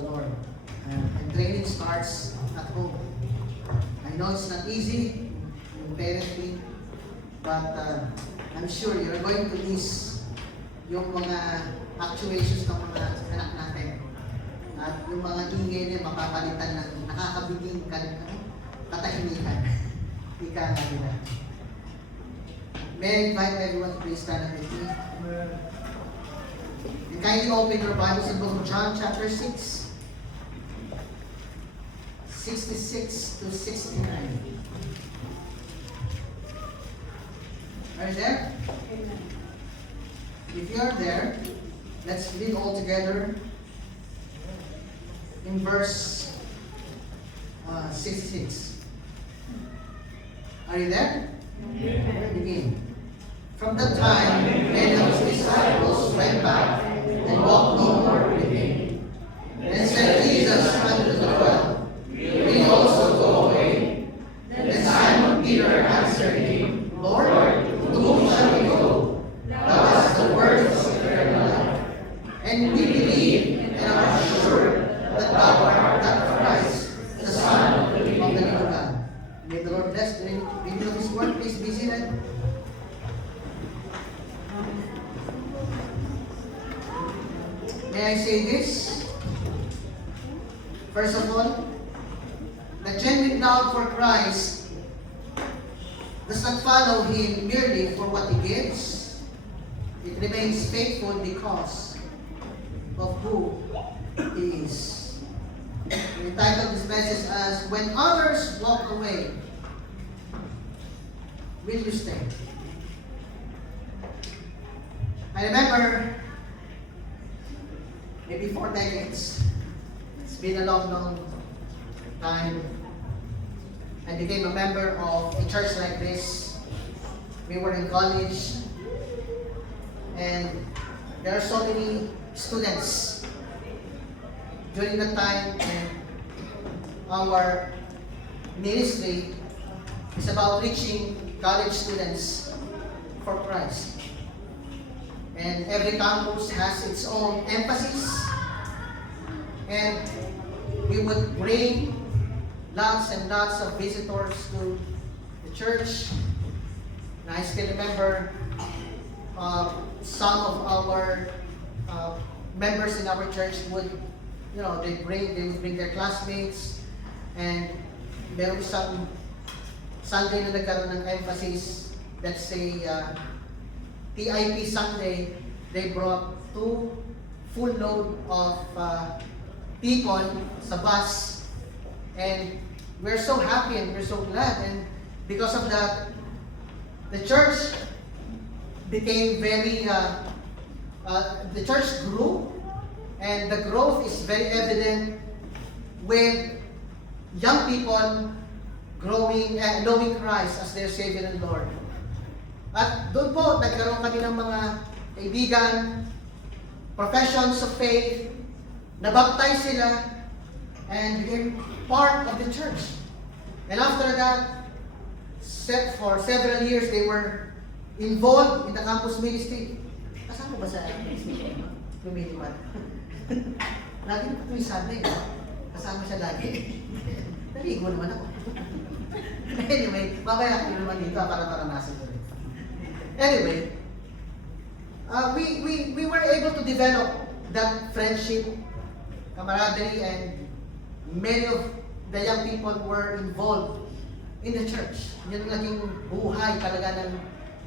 the Lord. And training starts at home. I know it's not easy in parenting, but I'm sure you're going to miss yung mga actuations ng mga anak natin. At yung mga ingay niya mapapalitan ng nakakabiging katahimikan. Ika nga nila. May I invite everyone to please stand up with me. And kindly open your Bibles in the book of John chapter 6. 66 to 69. Are you there? Amen. If you are there, let's read all together in verse 66. Are you there? Amen. Begin. From that time, many of his disciples went back and walked no more with him. Then said Jesus unto the 12, Will you also go away? Then Simon Peter answered him, Lord, to whom shall we go? Thou hast the words of eternal life. And we believe and are sure that thou art that Christ, the Son of the living God. May the Lord bless the reading of His word. Please be seated. May I say this? First of all, the genuine love for Christ does not follow Him merely for what He gives. It remains faithful because of who He is. We titled this message as, When Others Walk Away, Will You Stay? I remember maybe 4 decades. It's been a long time. I became a member of a church like this. We were in college, and there are so many students during that time, and our ministry is about reaching college students for Christ. And every campus has its own emphasis, and we would bring lots and lots of visitors to the church. And I still remember some of our members in our church would, they would bring their classmates, and there was some Sunday na nagkaroon ng emphasis. Let's say TIP Sunday, they brought 2 full load of people sa bus, and we're so happy and we're so glad, and because of that, the church became very, the church grew, and the growth is very evident with young people growing and knowing Christ as their Savior and Lord. At doon po, nagkaroon kami ng mga kaibigan, professions of faith, nabaptize sila, and became part of the church. And after that, for several years, they were involved in the campus ministry. Kasama ba sa ministry? Lumilipat. Lagi ko tuwing Sunday, kasama siya lagi. Naligo naman ako. Anyway, mamaya ako naman dito para maranasan ko rin. Anyway, we were able to develop that friendship, camaraderie, and many of the young people were involved in the church. Yun ang naging buhay talaga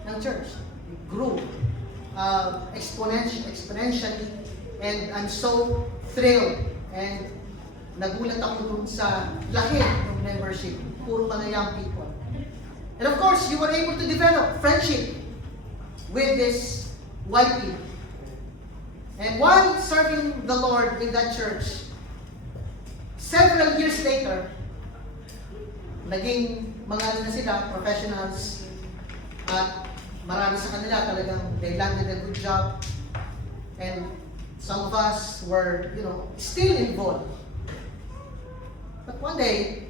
ng church. It grew exponentially, and I'm so thrilled and nagulat ako dun sa laki ng membership. Puro mga young people. And of course, you were able to develop friendship with this YP. And while serving the Lord in that church, several years later, naging mga na sila, professionals, at marami sa kanila talagang they landed a good job. And some of us were, still involved. But one day,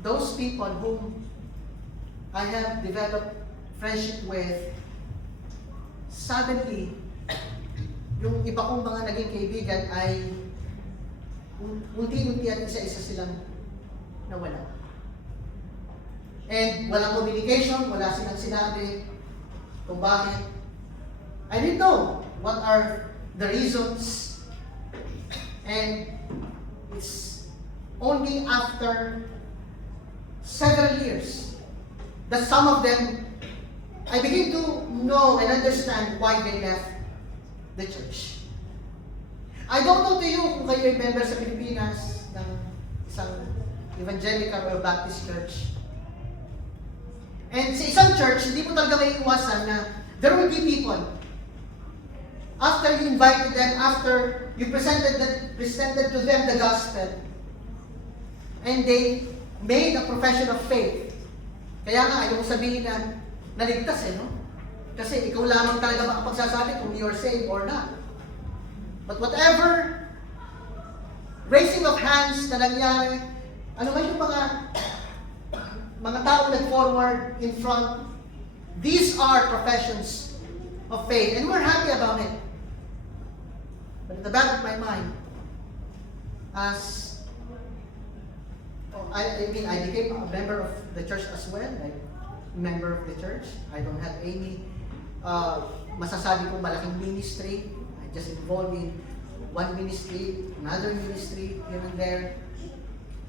those people whom I have developed friendship with, suddenly, yung iba kong mga naging kaibigan ay unti-unti at isa-isa silang nawala. And walang communication, wala silang sinabi kung bakit. I didn't know what are the reasons. And it's only after several years that some of them, I begin to know and understand why they left the church. I don't know to you kung kayo ay member sa Pilipinas ng isang evangelical or Baptist church. And sa isang church, hindi mo talaga may iwasan na there will be people. After you invited them, after you presented to them the gospel, and they made a profession of faith. Kaya nga, ayaw sabihin na naligtas no? Kasi ikaw lamang talaga makapagsasabi kung you're saved or not. But whatever raising of hands na nangyari, ano nga yung mga tao nag-forward in front, these are professions of faith. And we're happy about it. But in the back of my mind, I became a member of the church as well, like member of the church. I don't have any masasabi kong malaking ministry. I just involved in one ministry, another ministry, here and there.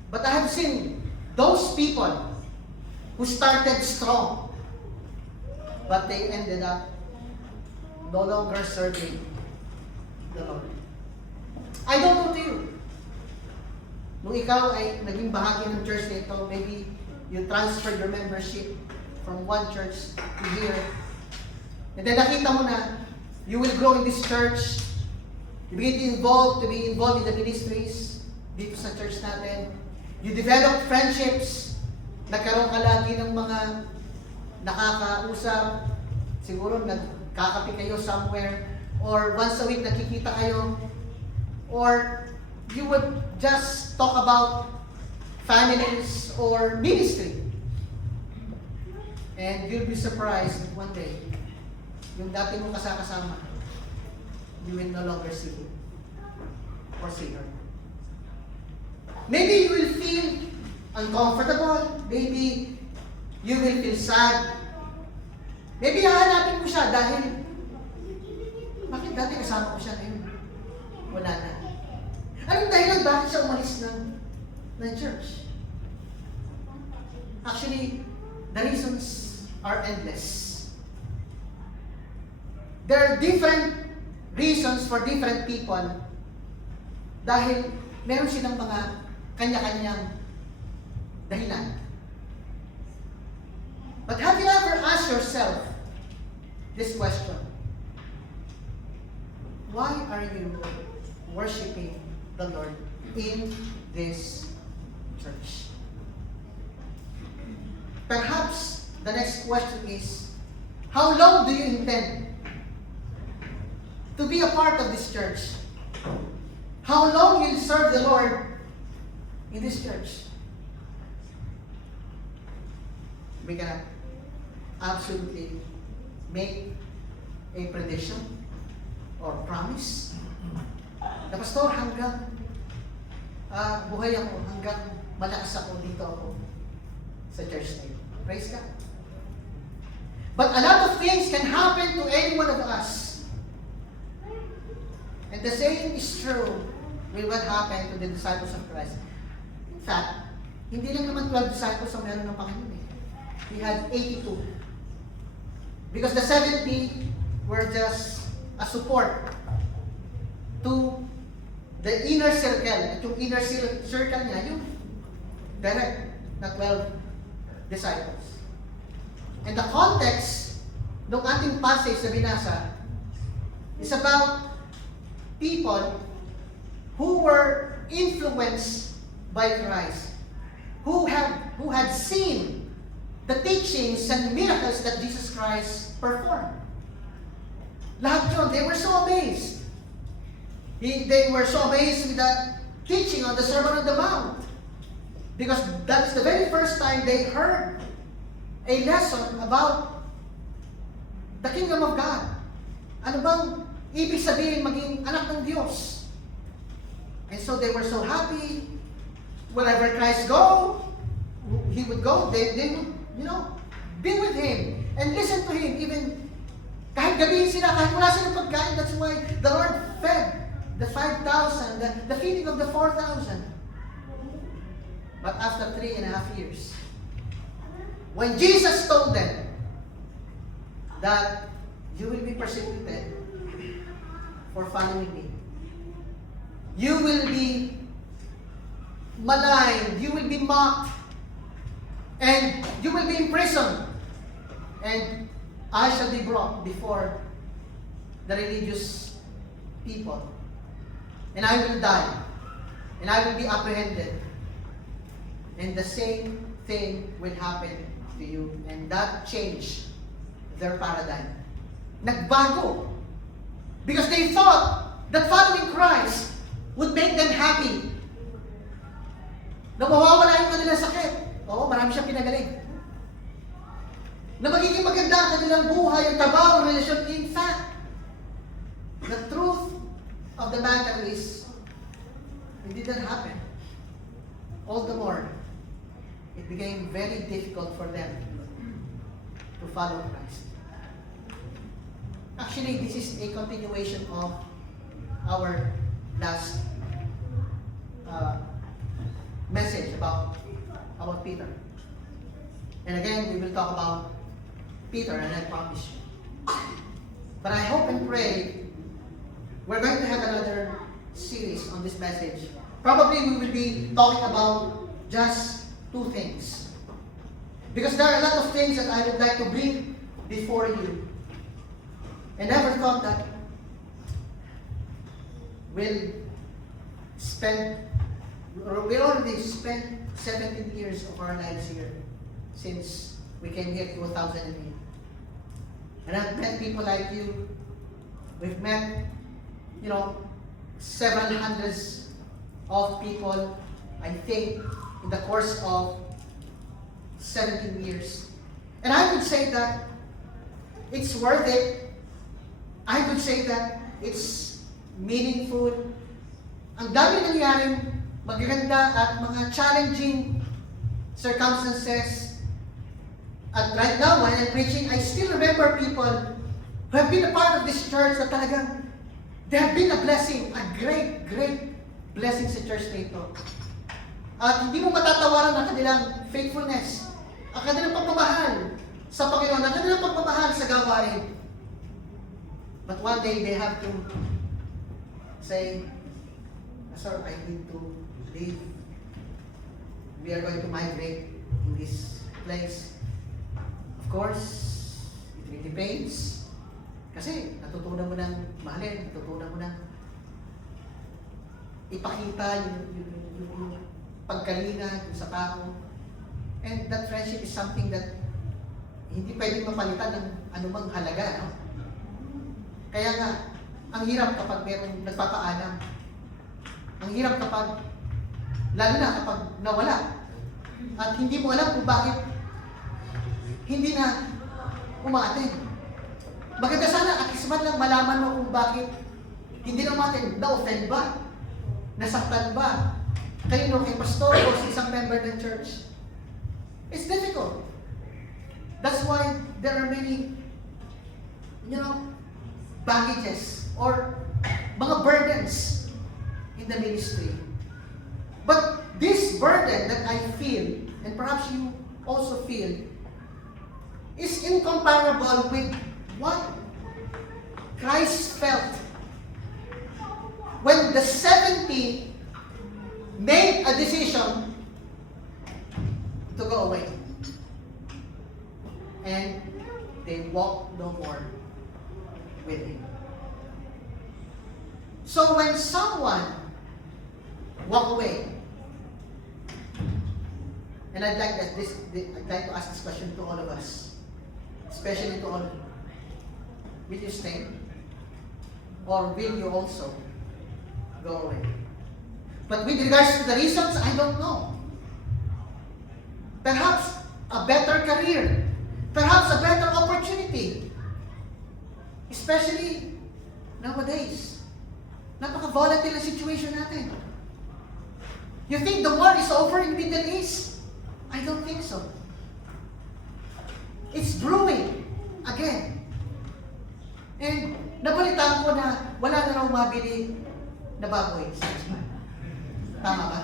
But I have seen those people who started strong, but they ended up no longer serving the Lord. I don't know to you. Nung ikaw ay naging bahagi ng church nito, maybe you transferred your membership from one church to here. And then nakita mo na you will grow in this church. You begin to be involved in the ministries dito sa church natin. You develop friendships. Nagkaroon ka lagi ng mga nakakausap. Siguro nagkakape kayo somewhere. Or once a week nakikita kayo. Or you would just talk about families or ministry. And you'll be surprised one day, yung dati mong kasama, you will no longer see him or see her. Maybe you will feel uncomfortable. Maybe you will feel sad. Maybe hahanapin mo siya dahil, bakit dati kasama ko siya ngayon? Wala na. Anong dahilan bakit siya umalis ng church? Actually, the reasons are endless. There are different reasons for different people dahil meron silang mga kanya-kanyang dahilan. But have you ever asked yourself this question? Why are you worshiping the Lord in this church? Perhaps the next question is, how long do you intend to be a part of this church? How long will you serve the Lord in this church? We can absolutely make a prediction or promise na, Pastor, hanggang buhay ako, hanggang malakas ako, dito ako sa church na ito. Praise God. But a lot of things can happen to any one of us. And the same is true with what happened to the disciples of Christ. In fact, hindi lang naman 12 disciples ang meron ng Panginoon eh. He had 82. Because the 70 were just a support to the inner circle. At yung inner circle niya, yung direct na 12 disciples. And the context ng ating passage na binasa is about people who were influenced by Christ, who had seen the teachings and miracles that Jesus Christ performed. Lahat yun, they were so amazed. They were so amazed with the teaching on the Sermon on the Mount. Because that's the very first time they heard a lesson about the kingdom of God. Ano bang ibig sabihin maging anak ng Diyos? And so they were so happy. Wherever Christ go, he would go. They would, be with him and listen to him. Even kahit gabihin sila, kahit wala silang pagkain, that's why the Lord fed the 5,000, the feeding of the 4,000. But after 3.5 years, when Jesus told them that you will be persecuted for following me, you will be maligned, you will be mocked, and you will be imprisoned, and I shall be brought before the religious people, and I will die, and I will be apprehended, and the same thing will happen to you. And that changed their paradigm. Nagbago. Because they thought that following Christ would make them happy. Na mawawala yung kanilang sakit. Oo, marami siyang pinagaling. Na magiging maganda ang kanilang buhay, ang trabaho, ang relasyon. In fact, the truth of the matter is, it didn't happen. All the more, it became very difficult for them to follow Christ. Actually, this is a continuation of our last message about Peter. And again, we will talk about Peter, and I promise you. But I hope and pray we're going to have another series on this message. Probably we will be talking about just 2 things. Because there are a lot of things that I would like to bring before you. I never thought that we already spent 17 years of our lives here since we came here in 2008. And I've met people like you. We've met, several hundreds of people, I think, in the course of 17 years. And I would say that it's worth it. I would say that it's meaningful. Ang dami nangyaring magaganda at mga challenging circumstances. At right now, when I'm preaching, I still remember people who have been a part of this church na talagang they have been a blessing, a great, great blessing sa church na ito. At hindi mo matatawaran ang kanilang faithfulness, ang kanilang pagmamahal sa Panginoon, ang kanilang pagmamahal sa gawain. But one day, they have to say, Sir, I need to leave. We are going to migrate in this place. Of course, it really pains. Kasi natutunan mo ng mahalin, natutunan mo ng ipakita yung pagkalinga yung sa tao. And that friendship is something that hindi pwedeng mapalitan ng anumang halaga. No? Kaya nga, ang hirap kapag merong nagpapaalam. Ang hirap kapag, lalo na kapag nawala. At hindi mo alam kung bakit hindi na umaatin. Maganda sana, at least man lang malaman mo kung bakit hindi na umaatin. Na-offend ba? Nasaktan ba? Kayo kay pastor o sa isang member ng church? It's difficult. That's why there are many, baggages or mga burdens in the ministry. But this burden that I feel, and perhaps you also feel, is incomparable with what Christ felt when the 70 made a decision to go away. And they walked no more with him. So when someone walk away, and I'd like to ask this question to all of us, especially to all of you. Will you stay? Or will you also go away? But with regards to the reasons, I don't know. Perhaps a better career. Perhaps a better opportunity. Especially nowadays. Napaka-volatile ang situation natin. You think the war is over in Middle East? I don't think so. It's brewing again. And nabalitaan ko na wala na raw mabili na baboy sa Isman. Tama ba?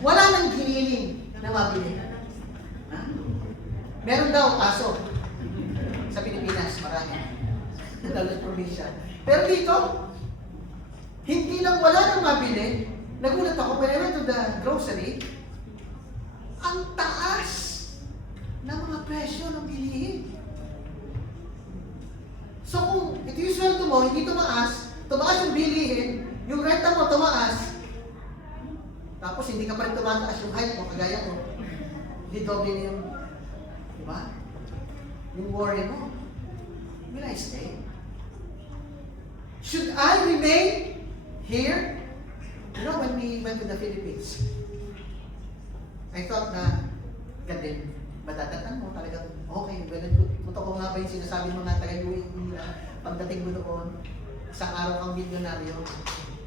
Wala nang giniling na mabili. Ha? Meron daw aso. Sa Pilipinas, marami. Lalo sa probinsya. Pero dito, hindi lang wala nang mabili. Nagulat ako when I went to the grocery. Ang taas ng mga presyo ng bilihin. So kung ito yung sweldo mo, hindi tumaas yung bilihin, yung renta mo tumaas, tapos hindi ka pa rin tumataas yung height mo, kagaya ko, hindi doble na yung, di ba? Yung worry mo. Will I stay? Should I remain here? You know, when we went to the Philippines, I thought na, gandin, madadatan mo talagang, okay, well and good. Totoo nga ba yung sinasabi mga taga-UAE na pagdating mo doon, isang araw kang milyonaryo,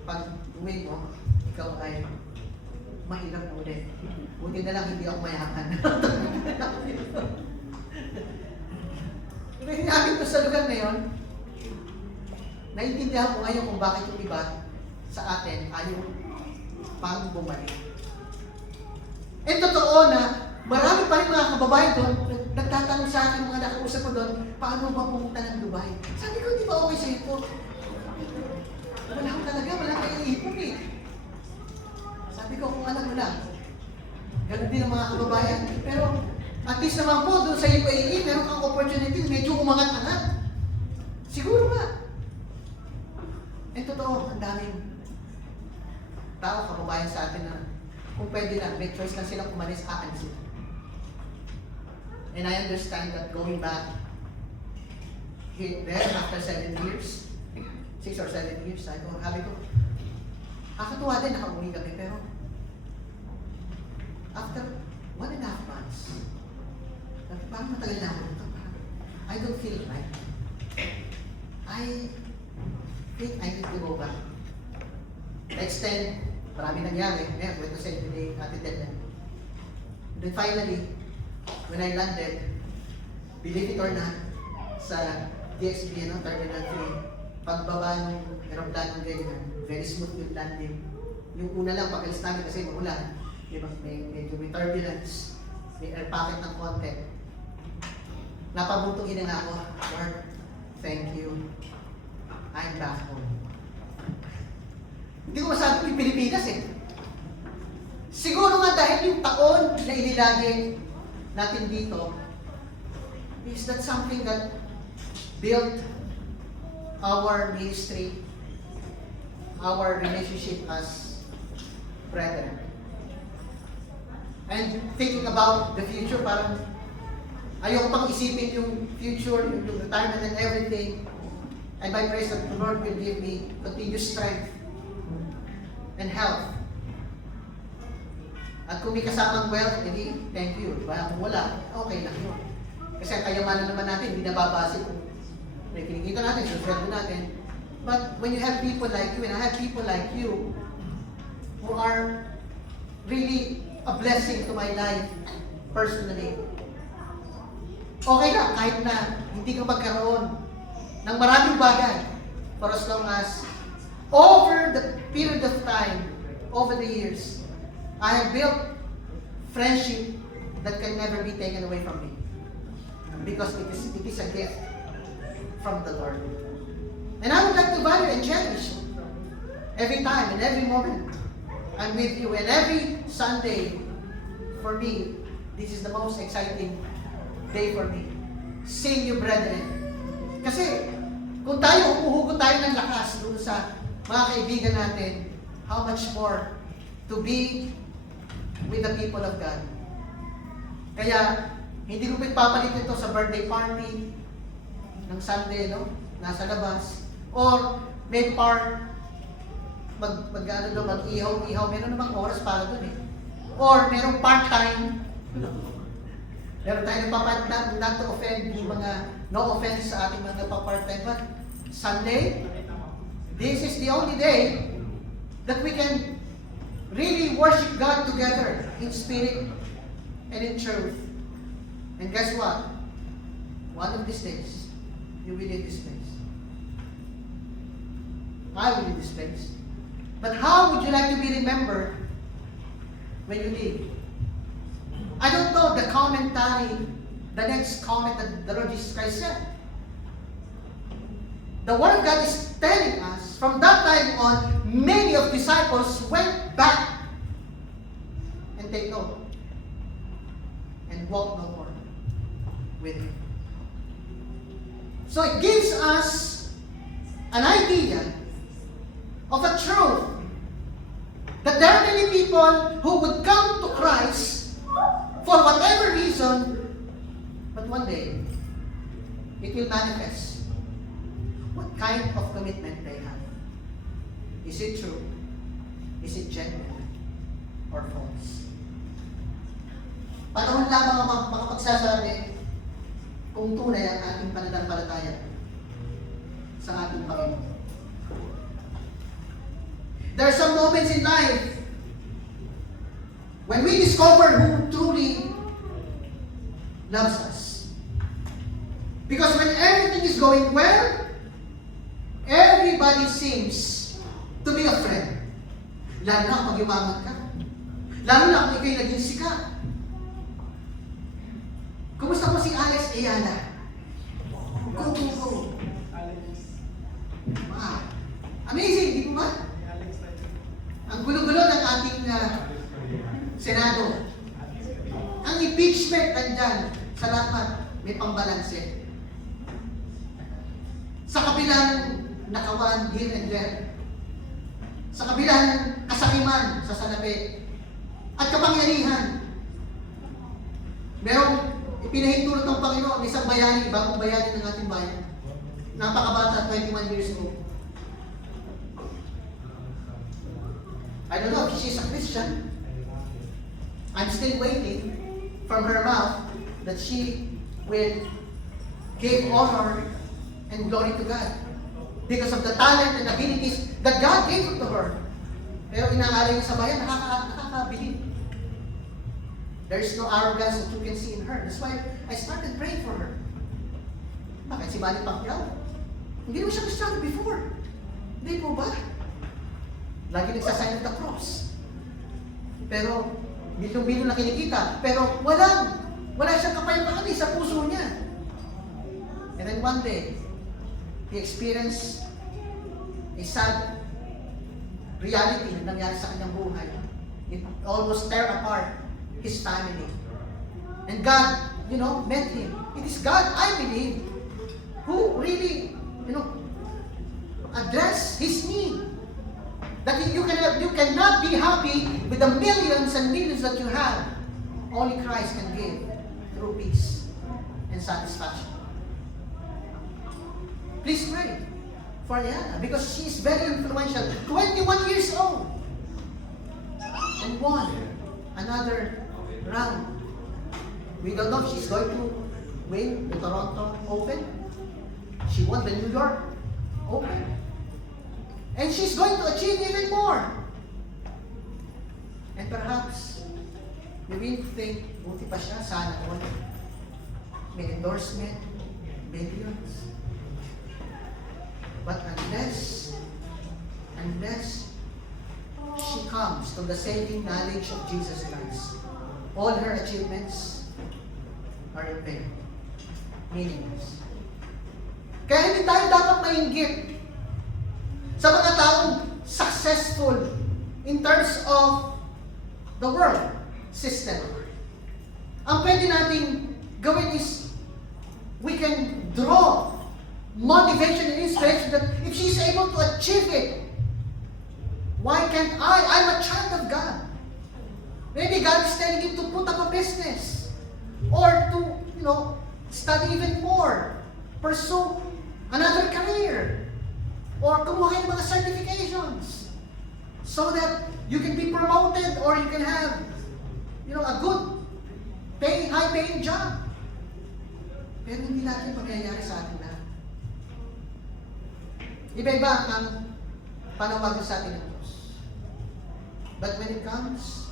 pag uwi mo, ikaw ay mahirap mo ulit. Buti na lang hindi ako mayaman. Pero hinabi ko sa lugar na yun, naiintindihan ko ngayon kung bakit yung iba sa atin ayaw pang bumalik. Eh totoo na marami pa rin mga kababayan doon, nagtatanong sa akin, mga nakausap ko doon, paano ba pumunta ng Dubai? Sabi ko, di ba okay sa ito? Wala ko talaga, wala kang iipon eh. Sabi ko, kung alam mo lang, ganun din ang mga kababayan. Pero at least naman po, doon sa UAE, meron kang opportunity, medyo umangat-angat. Siguro nga. Eh totoo, ang daming tao, kababayan sa atin na kung pwede lang, may choice lang silang umalis, aalis sila. And I understand that going back there after 7 years, 6 or 7 years, sabi ko, nakakatuwa din, nakauwi kami, pero after 1.5 months, parang matagal na ako ito. I don't feel right. I think I need to go back. Next 10, marami nangyari. Ngayon, kwento sa inyo ni Ate Delia. Then finally, when I landed, believe it or not, sa DXB, Terminal 3, pagbaba ng aeroplano ganyan, very smooth yung landing. Yung una lang, pag-alis namin kasi maulan, medyo may turbulence, may air pocket ng konti. Napabuntong ina ako, Lord, thank you. I'm back home. Hindi ko masabi yung Pilipinas eh. Siguro nga dahil yung taon na inilagay natin dito, is that something that built our ministry, our relationship as brethren. And thinking about the future, parang ayoko pang isipin yung future, yung retirement and everything. And by praise that the Lord will give me continuous strength and health. At kung may kasamang wealth, edi thank you. Diba? Kung wala, okay lang yun. Kasi ang kayamanan naman natin, hindi nababase kung may kinikita natin, susweldo natin. But when you have people like you, and I have people like you, who are really a blessing to my life, personally, okay lang, kahit na hindi ka magkaroon ng maraming bagay, for as long as, over the period of time, over the years, I have built friendship that can never be taken away from me. Because it is a gift from the Lord. And I would like to value and cherish every time and every moment I'm with you. And every Sunday, for me, this is the most exciting day for me. Seeing you, brethren. Kasi, kung tayo, umuhugot tayo ng lakas doon sa mga kaibigan natin, how much more to be with the people of God. Kaya, hindi ko pagpapalit ito sa birthday party ng Sunday, no? Nasa labas. Or, may part, mag-ihaw-ihaw. Meron namang oras para doon eh. Or, merong part-time. Meron tayo nagpapalit not to offend yung mga no offense sa ating mga nagpa-part-time. But, Sunday, this is the only day that we can really really worship God together in spirit and in truth. And guess what? One of these days, you will leave this place. I will leave this place. But how would you like to be remembered when you leave? I don't know the commentary, the next comment that the Lord Jesus Christ said. The Word of God is telling us, from that time on, many of disciples went back and take note and walk no more with Him. So it gives us an idea of a truth that there are many people who would come to Christ for whatever reason, but one day it will manifest what kind of commitment they have. Is it true? Is it genuine? Or false? Panahon lamang ang makapagsasabi kung tunay ang ating pananampalataya sa ating Panginoon. There are some moments in life when we discover who truly loves us. Because when everything is going well, everybody seems to be a friend. Lalo na kung yumaman ka. Lalo na kung ikaw'y naging sikat. Kumusta mo si Alex Ayala? Go, go, go. Wow. Amazing, di mo ba? Ang gulo-gulo ng ating Senado. Ang impeachment nandyan sa lahat may pambalanse. Sa kabilang nakawan here and there. Sa kabilang kasakiman sa salapi. At kapangyarihan. Merong ipinahintulot ng Panginoon, isang bayani, bagong bayani ng ating bayan. Napakabata, 21 years old. I don't know if she's a Christian. I'm still waiting from her mouth that she will give honor and glory to God because of the talent and abilities that God gave to her. Pero inaalay niya sa bayan, nakakabilib. There is no arrogance that you can see in her. That's why I started praying for her. Bakit si Manny Pacquiao? Hindi naman siya Christian before. Hindi po ba? Lagi nagsasign of the cross. Pero, bilong-bilong na kinikita. Pero wala siyang kapayapaan sa puso niya. And then one day, he experienced a sad reality na nangyari sa kanyang buhay. It almost tear apart his family. And God, met him. It is God, I believe, who really, addressed his need. That you cannot be happy with the millions and millions that you have. Only Christ can give through peace and satisfaction. Please pray for Liana because she is very influential. 21 years old. And won another round. We don't know if she's going to win the Toronto Open. She won the New York Open. And she's going to achieve even more. And perhaps, you will think, buti pa siya, sana all. May endorsement, millions. But unless she comes to the saving knowledge of Jesus Christ, all her achievements are in vain. Meaningless. Kaya hindi tayo dapat mainggit sa mga taong successful in terms of the world system. Ang pwede nating gawin is we can draw motivation and inspiration that if she's able to achieve it, why can't I? I'm a child of God. Maybe God is telling you to put up a business or to, study even more, pursue another career, or kumuha ng mga certifications so that you can be promoted or you can have, a good high-paying job. Pero hindi natin mangyayari sa atin lahat. Iba-iba ang panawagan sa atin ng Diyos. But when it comes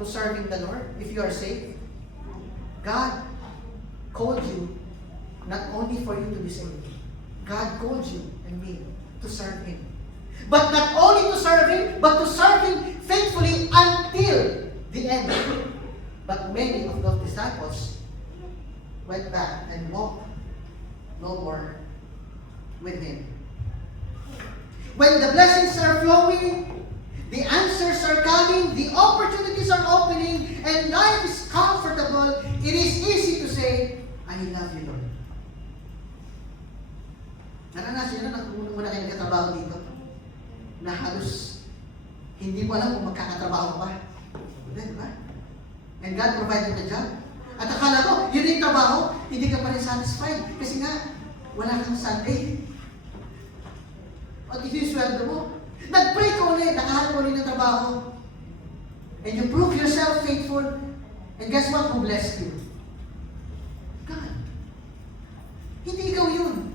to serving the Lord, if you are saved, God called you not only for you to be saved. God called you and me to serve Him. But not only to serve Him, but to serve Him faithfully until the end. But many of those disciples went back and walked no more with Him. When the blessings are flowing, the answers are coming, the opportunities are opening, and life is comfortable, it is easy to say, I love you, Lord. Naranasan nyo na kung muna kayo nagkatrabaho dito, na halos hindi mo alam kung magkakatrabaho pa. Diba? And God provided the job. At akala ko, yun yung trabaho, hindi ka pa rin satisfied. Kasi nga, wala kang Sunday. At ito yung sweldo mo. Nag-pray ka ulit, nakahanap ulit ng trabaho. And you prove yourself faithful. And guess what? Who blessed you? God. Hindi ikaw yun.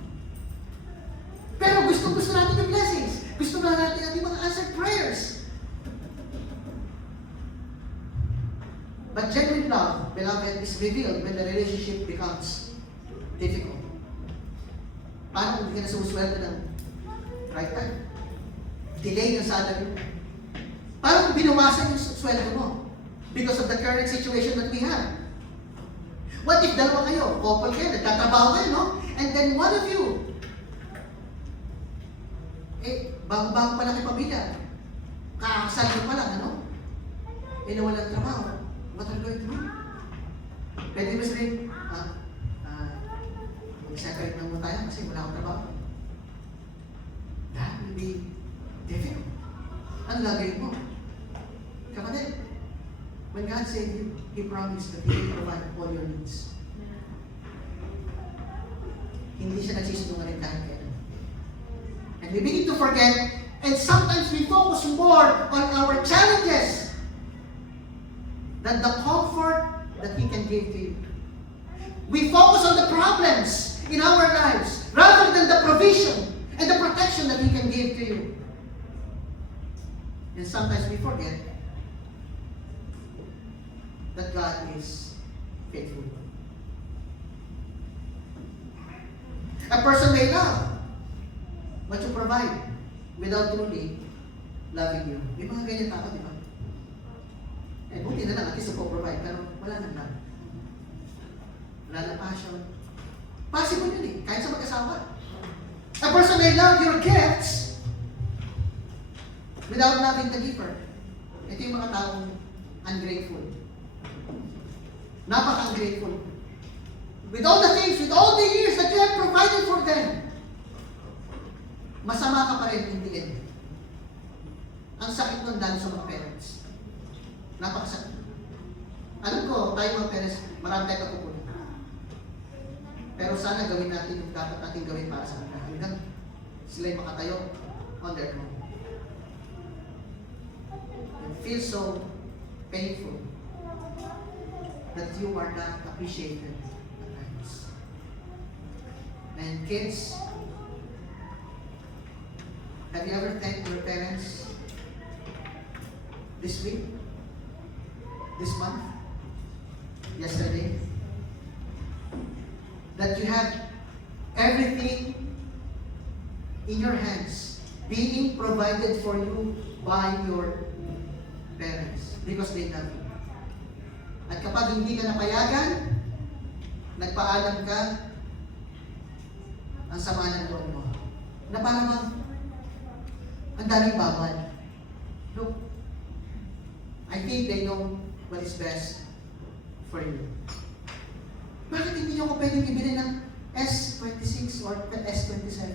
Pero gusto natin yung blessings. Gusto natin yung mga answered prayers. But genuine love, beloved, is revealed when the relationship becomes difficult. Paano kung hindi ka na sumusweldo ng right time? Delay ng salary mo. Paano kung binawasan yung sweldo mo? Because of the current situation that we have. What if dalawa kayo, couple kayo, nagtatrabaho kayo, no? And then one of you, bago-bago pa lang yung pamilya, kakasal nyo pa lang, ano? Nawalan trabaho. What are you going to do? Pwede mo sabihin, mag-separate na mo tayo kasi wala akong trabaho. That will be difficult. Ano gagawin mo? Kapatid, when God saved you, He promised that He will provide all your needs. Hindi siya nagsisinungaling kahit kailan. And we begin to forget, and sometimes we focus more on our challenges than the comfort that He can give to you. We focus on the problems in our lives rather than the provision and the protection that He can give to you. And sometimes we forget that God is faithful. A person may love what you provide without truly loving you. May mga ganyan tao, di ba? Buti na lang, at least provide, pero wala nang love. Wala nang passion. Possible yun eh, kahit sa mag-asawa. A person may love your gifts without loving the giver. Ito yung mga taong ungrateful. Napaka-ungrateful. With all the things, with all the years that you have provided for them, masama ka pa rin in the end. Ang sakit nun dahil sa mga parents. Napakasakit. Alam ko, tayo mga parents, marami tayo kapupunan. Pero sana gawin natin yung dapat natin gawin para sa kanila. Hanggang sila'y makatayo on their own. It feels so painful that you are not appreciated at times. And kids, have you ever thanked your parents this week? This month? Yesterday? That you have everything in your hands being provided for you by your parents because they love you. At kapag hindi ka napayagan, nagpaalam ka, ang sama ng loob mo. Na parang ang daming bawal. Look, I think they know what is best for you. Bakit hindi nyo ko pwedeng ibili ng S26 or S27?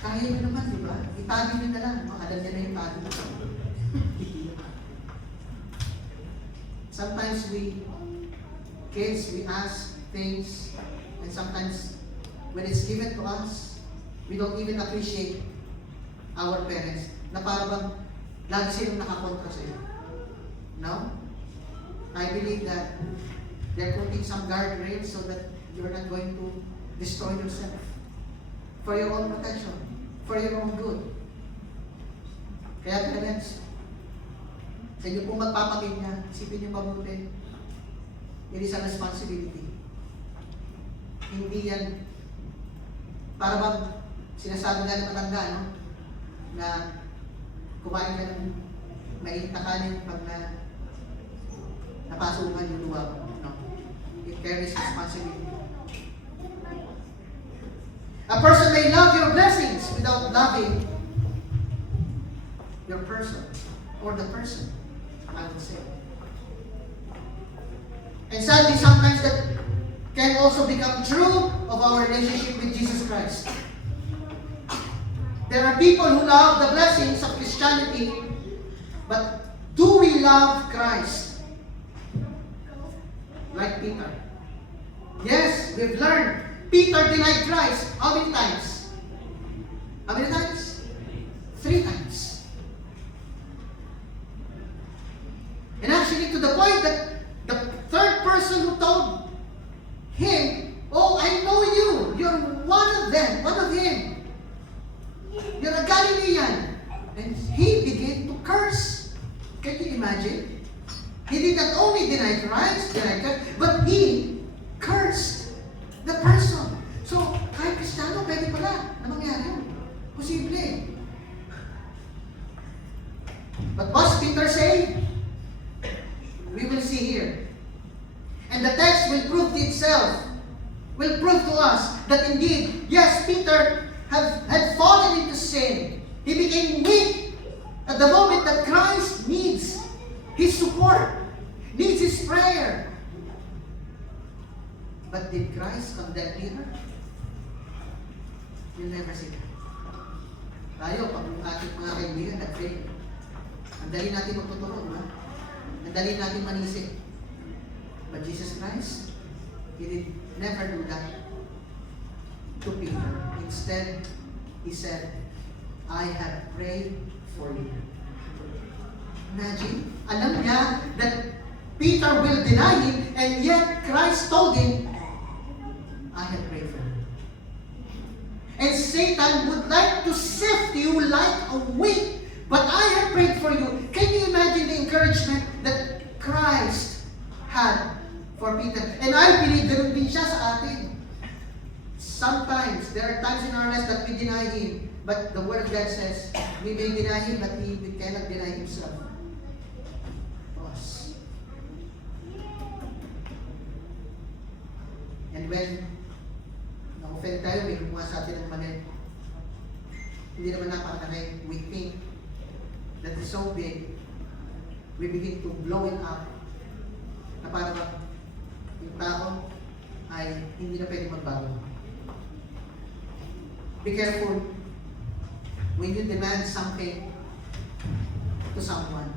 Kaya nyo naman, di ba? Itali nyo na lang. Alam nyo na yung tali nyo. Sometimes kids, we ask things, and sometimes when it's given to us, we don't even appreciate our parents. Na parang lagi silang nakakontra sa'yo. No? I believe that they're putting some guardrails so that you're not going to destroy yourself. For your own protection. For your own good. Kaya parents, sa inyo pong magpapakita, isipin niyo mabuti. It is a responsibility. Hindi yan, para bang sinasabi nga ng matanda, no? Na kumain ka ng mainit na kanin pag napasukan yung luwa mo. No? It carries responsibility. A person may love your blessings without loving your person or the person, I would say. And sadly, sometimes that can also become true of our relationship with Jesus Christ. There are people who love the blessings of Christianity, but do we love Christ? Like Peter. Yes, we've learned. Peter denied Christ. How many times? How many times? 3 times. And actually to the point that the third person who told him, "Oh, I know you. You're one of them, one of him. You're a Galilean." And he began to curse. Can you imagine? He did not only deny Christ, but he cursed the person. So, kahit Kristiyano, pwede pala na mangyari yun. Posible. But what's Peter say? We will see here. And the text will prove to itself, will prove to us that indeed, yes, Peter had fallen into sin. He became weak at the moment that Christ needs his support, needs his prayer. But did Christ condemn Peter? We'll never see that. Tayo, pag ating mga kaibigan nag-fail, ang dali natin magtuturo, di ba? Ang dali natin manisip. But Jesus Christ, He did never do that to Peter. Instead, He said, "I have prayed for you." Imagine, alam niya that Peter will deny him, and yet Christ told him, "I have prayed for you." And Satan would like to sift you like a wheat, but I have prayed for you. Can you imagine the encouragement that Christ had for Peter? And I believe ganun din siya sa atin. Sometimes, there are times in our lives that we deny Him, but the Word of God says, we may deny Him, but He cannot deny Himself. Us. And when na-offend tayo, may gumawa sa atin ng mali, hindi naman napakalaki, we think that is so big, we begin to blow it up, na parang yung tao ay hindi na pwede magbago. Be careful when you demand something to someone,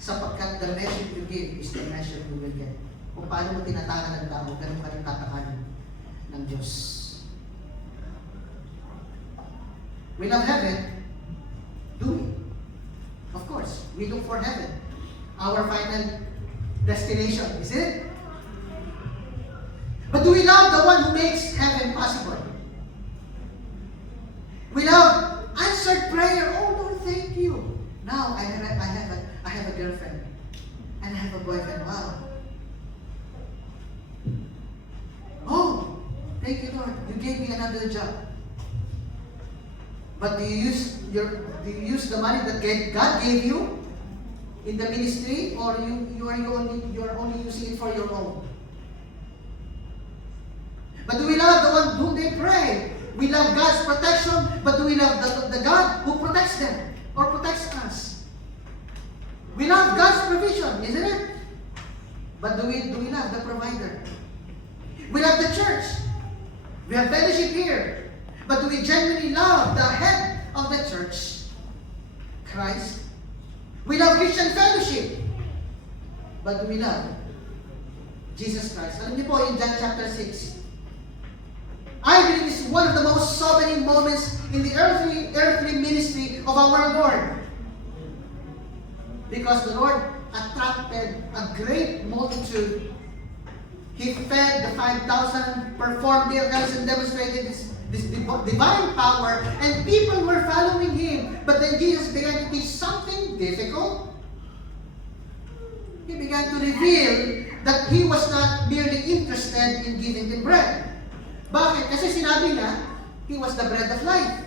sapagkat the measure you give is the measure you will get. Kung paano mo tinatakan ng tao, ganun ka rin tatakanin ng Diyos. We love heaven, do we? Of course, we look for heaven, our final destination, is it? But do we love the one who makes heaven possible? We love answered prayer. "Oh Lord, thank you. Now I have a girlfriend and I have a boyfriend. Wow. Oh, thank you, Lord. You gave me another job." But do you use the money that God gave you in the ministry, or you are only using it for your own? But do we love the one whom they pray? We love God's protection, but do we love the God who protects them or protects us? We love God's provision, isn't it? But do we love the provider? We love the church. We have fellowship here. But do we genuinely love the head of the church, Christ? We love Christian fellowship. But do we love Jesus Christ? Alam niyo po, in John chapter 6, I believe this is one of the most sovereign moments in the earthly ministry of our Lord. Because the Lord attracted a great multitude. He fed the 5,000, performed miracles, and demonstrated this divine power, and people were following him. But then Jesus began to teach something difficult. He began to reveal that he was not merely interested in giving them bread. Bakit? Kasi sinabi niya, he was the bread of life.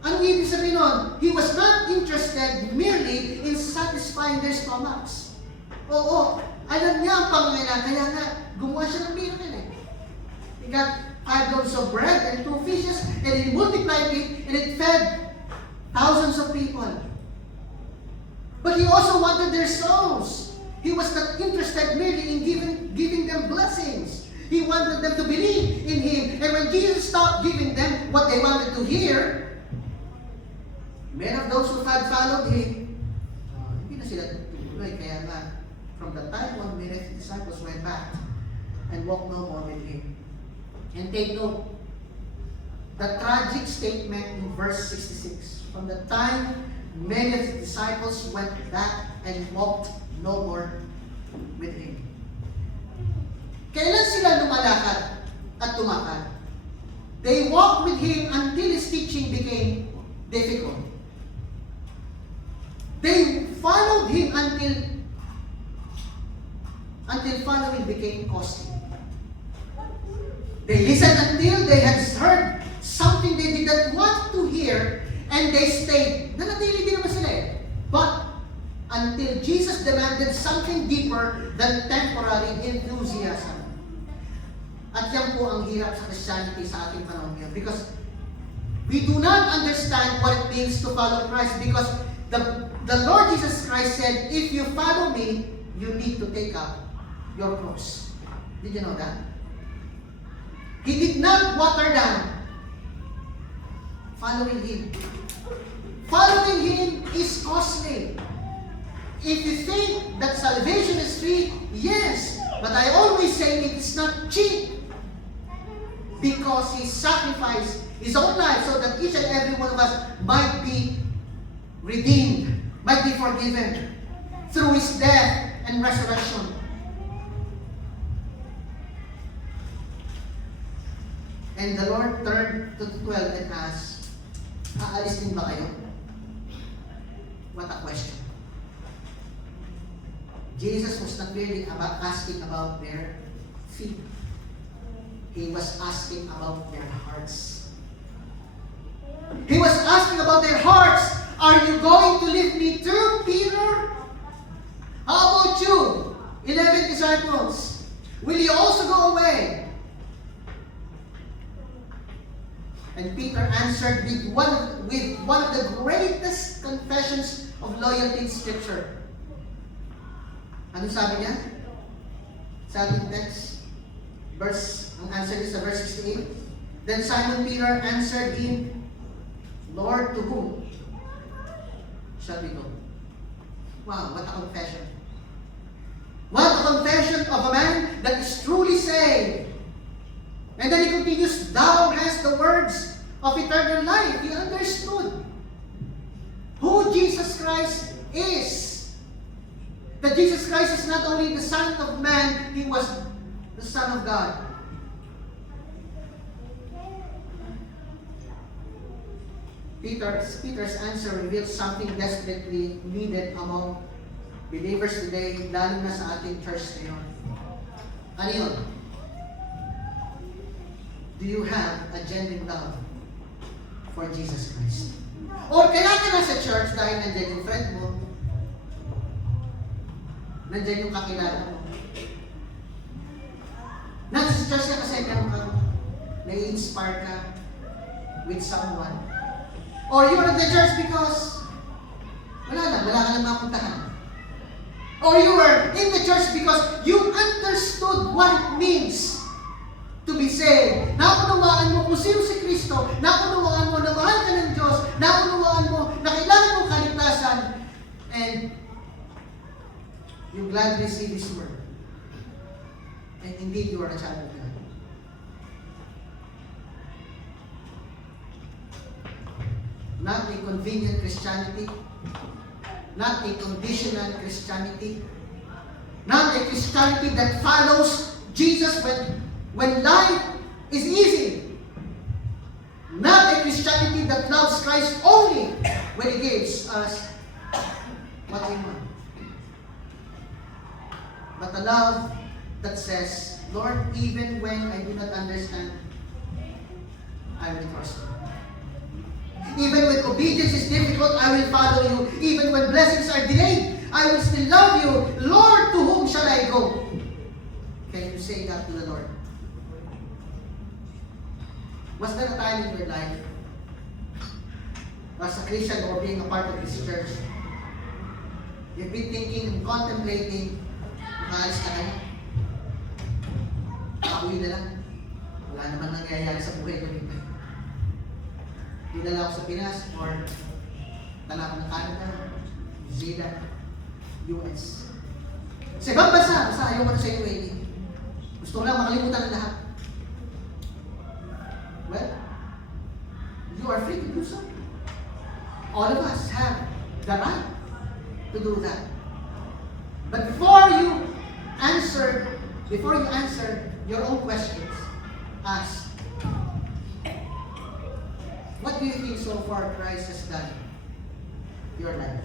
Anong ibig sabihin nun? He was not interested merely in satisfying their stomachs. Oo, alam niya ang pangangailangan, kaya nga, gumawa siya ng miracle eh. He got 5 loaves of bread and 2 fishes, and he multiplied it, and it fed thousands of people. But he also wanted their souls. He was not interested merely in giving them blessings. He wanted them to believe in him. And when Jesus stopped giving them what they wanted to hear, many of those who had followed him, hindi na sila tuloy. Kaya nga, from the time when many of the disciples went back and walked no more with him. And take note, the tragic statement in verse 66. From the time many of the disciples went back and walked no more with him. Kailan sila lumalakad at tumakad? They walked with him until his teaching became difficult. They followed him until following became costly. They listened until they had heard something they did not want to hear, and they stayed. Nanatili din naman sila eh. But until Jesus demanded something deeper than temporary enthusiasm. At yan po ang hirap sa Christianity sa ating panahon ngayon. Because we do not understand what it means to follow Christ. Because the Lord Jesus Christ said, if you follow me, you need to take up your cross. Did you know that? He did not water down following him. Following him is costly. If you think that salvation is free, yes. But I always say it is not cheap. Because he sacrificed his own life so that each and every one of us might be redeemed, might be forgiven through his death and resurrection. And the Lord turned to the 12 and asked, aalis din ba kayo? What a question. Jesus was not really asking about their feet. He was asking about their hearts. He was asking about their hearts. Are you going to leave me too, Peter? How about you, 11 disciples? Will you also go away? And Peter answered with one of the greatest confessions of loyalty in Scripture. Ano sabi niya? Sa ating text, ang answer is sa verse 68. Then Simon Peter answered him, Lord, to whom shall we go? Wow, what a confession. What a confession of a man that is truly saved. And then he continues, thou hast the words of eternal life. He understood who Jesus Christ is. That Jesus Christ is not only the Son of Man, he was the Son of God. Peter's answer reveals something desperately needed among believers today, lalo na sa ating church ngayon. Ano yun? Do you have a genuine love for Jesus Christ? Or kaya ka na sa church dahil nandiyan yung friend mo, nandiyan yung kakilala mo. Nasa church ka kasi meron kang nai-inspire ka with someone. Or you are at the church because wala ka lang mapuntahan. Or you are in the church because you understood what it means to be saved. Naunawaan mo kung sino si Kristo. Naunawaan mo na mahal ka ng Diyos. Naunawaan mo na kailangan mong kaligtasan. And you gladly receive His word. And indeed, you are a child of God. Not a convenient Christianity. Not a conditional Christianity. Not a Christianity that follows Jesus when life is easy. Christianity that loves Christ only when He gives us what we want. But a love that says, Lord, even when I do not understand, I will trust you. Even when obedience is difficult, I will follow you. Even when blessings are delayed, I will still love you. Lord, to whom shall I go? Can you say that to the Lord? Was there a time in your life, as a Christian or being a part of this church, you've been thinking and contemplating, maalis ka na? Pauwi na lang. Wala naman nangyayari sa buhay ko dito. Dinala ako sa Pinas or dala ako ng Canada, New Zealand, US. Sa ibang bansa, basta ayaw mo na sa UAE. Gusto ko lang makalimutan ng lahat. Well, you are free to do so. All of us have the right to do that. But before you answer your own questions, ask, what do you think so far Christ has done in your life?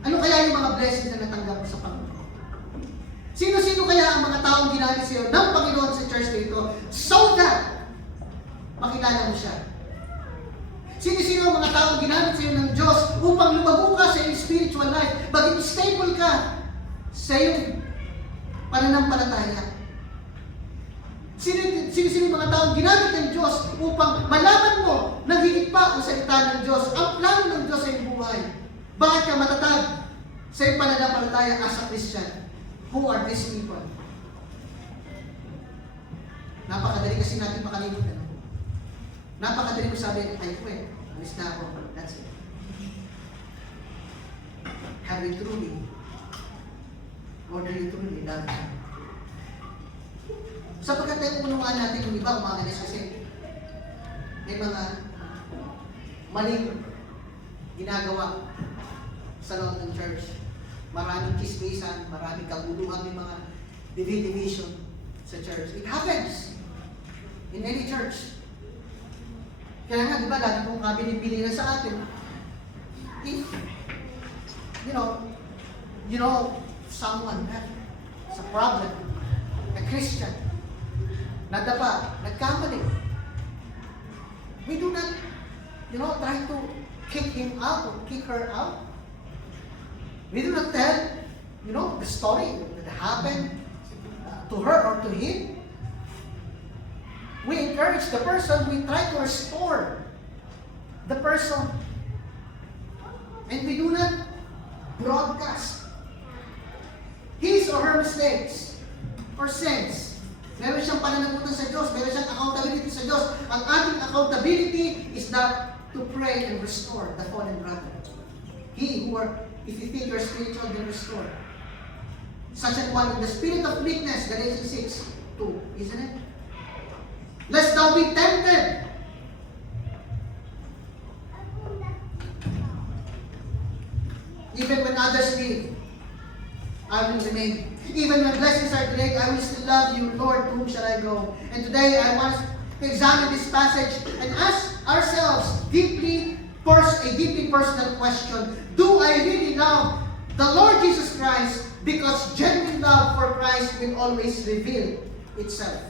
Ano kaya yung mga blessings na natanggap mo sa Panginoon? Sino-sino kaya ang mga taong ginamit sa iyo ng Panginoon sa church dito so that makilala mo siya? Sino-sino ang mga taong ginamit sa iyo ng Diyos upang lumago ka sa iyong spiritual life, maging stable ka sa iyong pananampalataya? Sino-sino mga taong ginamit ng Diyos upang malaman mo ng higit pa ang salita ng Diyos, ang plano ng Diyos sa iyong buhay? Bakit ka matatag sa iyong pananampalataya as a Christian? Who are these people? Napakadali kasi natin makalimutan. Napakadali ko sabi, I quit. Alis na ako. That's it. Have we truly, or do you truly love Him? Sapagkat tayo unungan natin yung iba umangalis kasi may mga maling ginagawa sa loob ng church. Maraming chismisan, maraming kaguluhan, may mga division sa church. It happens in any church. Kaya nga, di ba, lagi pong kabili-bili na sa atin. If, you know someone has a problem, a Christian, nadapa, nagkamali, we do not, try to kick him out or kick her out. We do not tell, the story that happened to her or to him. We encourage the person, we try to restore the person. And we do not broadcast his or her mistakes or sins. Meron siyang pananagutan sa Diyos, meron siyang accountability sa Diyos. Ang ating accountability is that to pray and restore the fallen brother. If you think you're spiritual, then restore. Such an one in the spirit of meekness, Galatians 6:2, isn't it? Lest thou be tempted. Even when others leave, I will remain. Even when blessings are delayed, I will still love you, Lord, to whom shall I go? And today, I want to examine this passage and ask ourselves a deeply personal question. Do I really love the Lord Jesus Christ? Because genuine love for Christ will always reveal itself.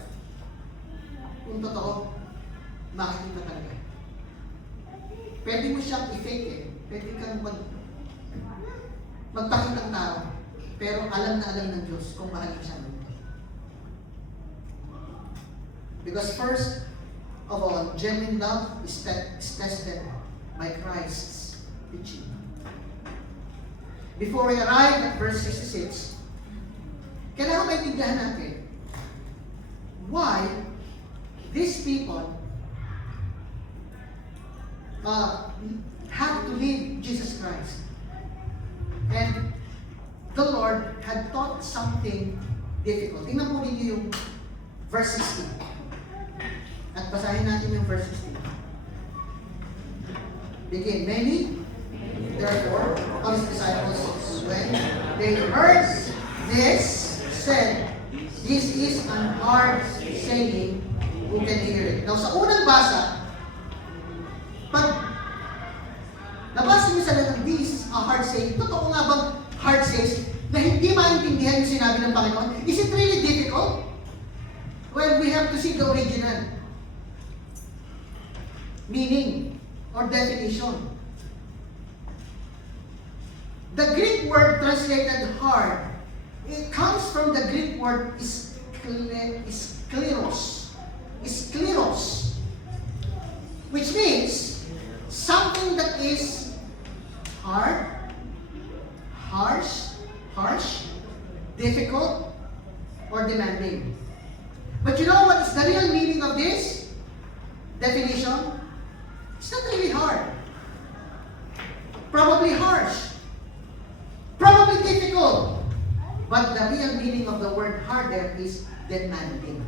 Kung totoo, makikita talaga. Pwede mo siyang i-fake eh. Pwede kang magpakitang tao. Pero alam na alam ng Diyos kung mahalin siya. Because first of all, genuine love is tested by Christ's teaching. Before we arrive at verse 66, kailangan maintindihan natin why these people have to leave Jesus Christ. And the Lord had taught something difficult. Tingnan po ninyo yung verse 16. At basahin natin yung verse 16. Begin. Many, therefore, of his disciples, when they heard this, said, this is an hard saying, who can hear it. Now, sa unang basa, pag nabasa niyo sa lang, this a hard saying, totoo nga bang hard saying na hindi maintindihan yung sinabi ng Panginoon? Is it really difficult? Well, we have to see the original meaning or definition. The Greek word translated hard, it comes from the Greek word skleros, which means something that is hard, harsh, difficult, or demanding. But you know what is the real meaning of this definition? It's not really hard. Probably harsh. Probably difficult. But the real meaning of the word hard there is demanding.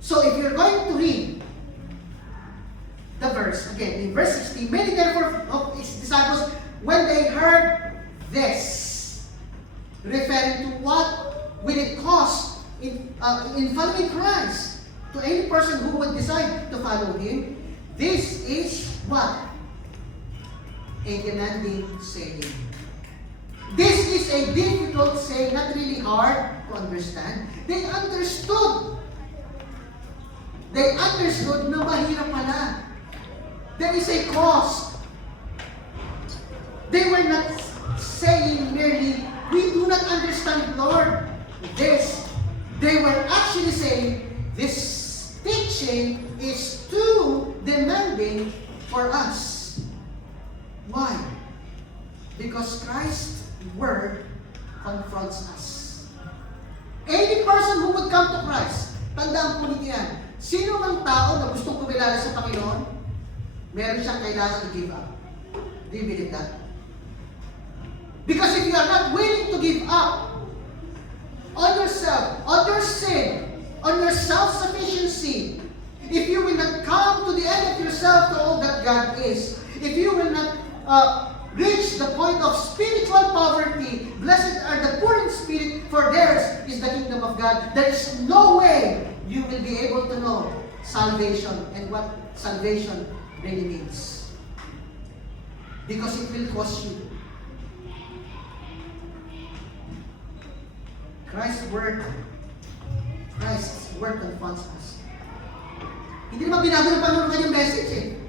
So if you're going to read the verse, again, in verse 16, many therefore of his disciples, when they heard this, referring to what will it cost in following Christ, to any person who would decide to follow Him, this is what? A demanding saying. This is a difficult saying, not really hard to understand. They understood. They understood na mahirap pala. There is a cost. They were not saying merely, we do not understand, Lord, this. They were actually saying, this teaching is too demanding for us. Why? Because Christ's word confronts us. Any person who would come to Christ, tandaan po ninyo yan, sino mang tao na gustong kumilala sa Panginoon, meron siyang kailangan i-give up. Do you believe that? Because if you are not willing to give up on yourself, on your sin, on your self-sufficiency, if you will not come to the end of yourself to all that God is, if you will not reach the point of spiritual poverty, blessed are the poor in spirit, for theirs is the kingdom of God. There is no way you will be able to know salvation and what salvation really means. Because it will cost you. Christ's word confronts us. Hindi naman binago ng Panginoon kanyang message eh.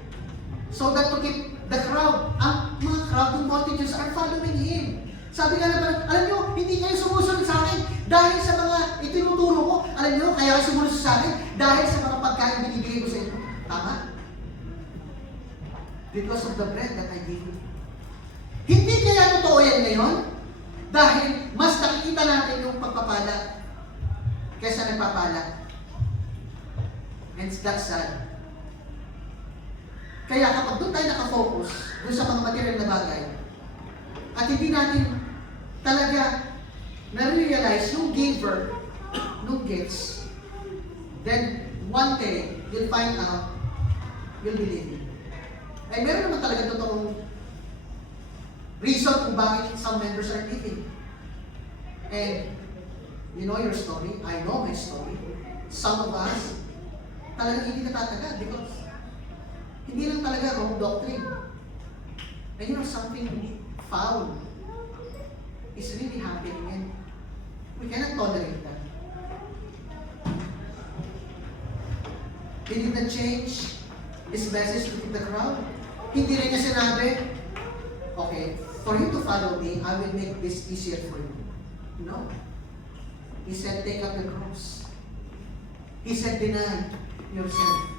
So that to keep the crowd, ang mga crowd, the multitudes are following Him. Sabi nga naman, alam nyo, hindi kayo sumusunod sa akin dahil sa mga itinuturo ko. Alam nyo, kaya kayo sumunod sa akin dahil sa mga pagkain binibigay ko sa inyo. Tama? Because of the bread that I give you. Hindi kaya totoo yan ngayon? Dahil mas nakikita natin yung pagpapala kaysa nagpapala. And that's sad. Kaya kapag doon tayo nakafocus, doon sa mga material na bagay, at hindi natin talaga na-realize yung giver ng gifts, then one day, you'll find out, you'll believe it. Ay meron naman talaga totoong reason kung bakit some members are giving. And you know your story, I know my story. Some of us, talagang hindi natatagal because hindi lang talaga wrong doctrine. And you know, something foul is really happening and we cannot tolerate that. He did not change his message to the crowd. Hindi rin niya sinabi, okay, for you to follow me, I will make this easier for you. No. He said, take up the cross. He said, deny yourself.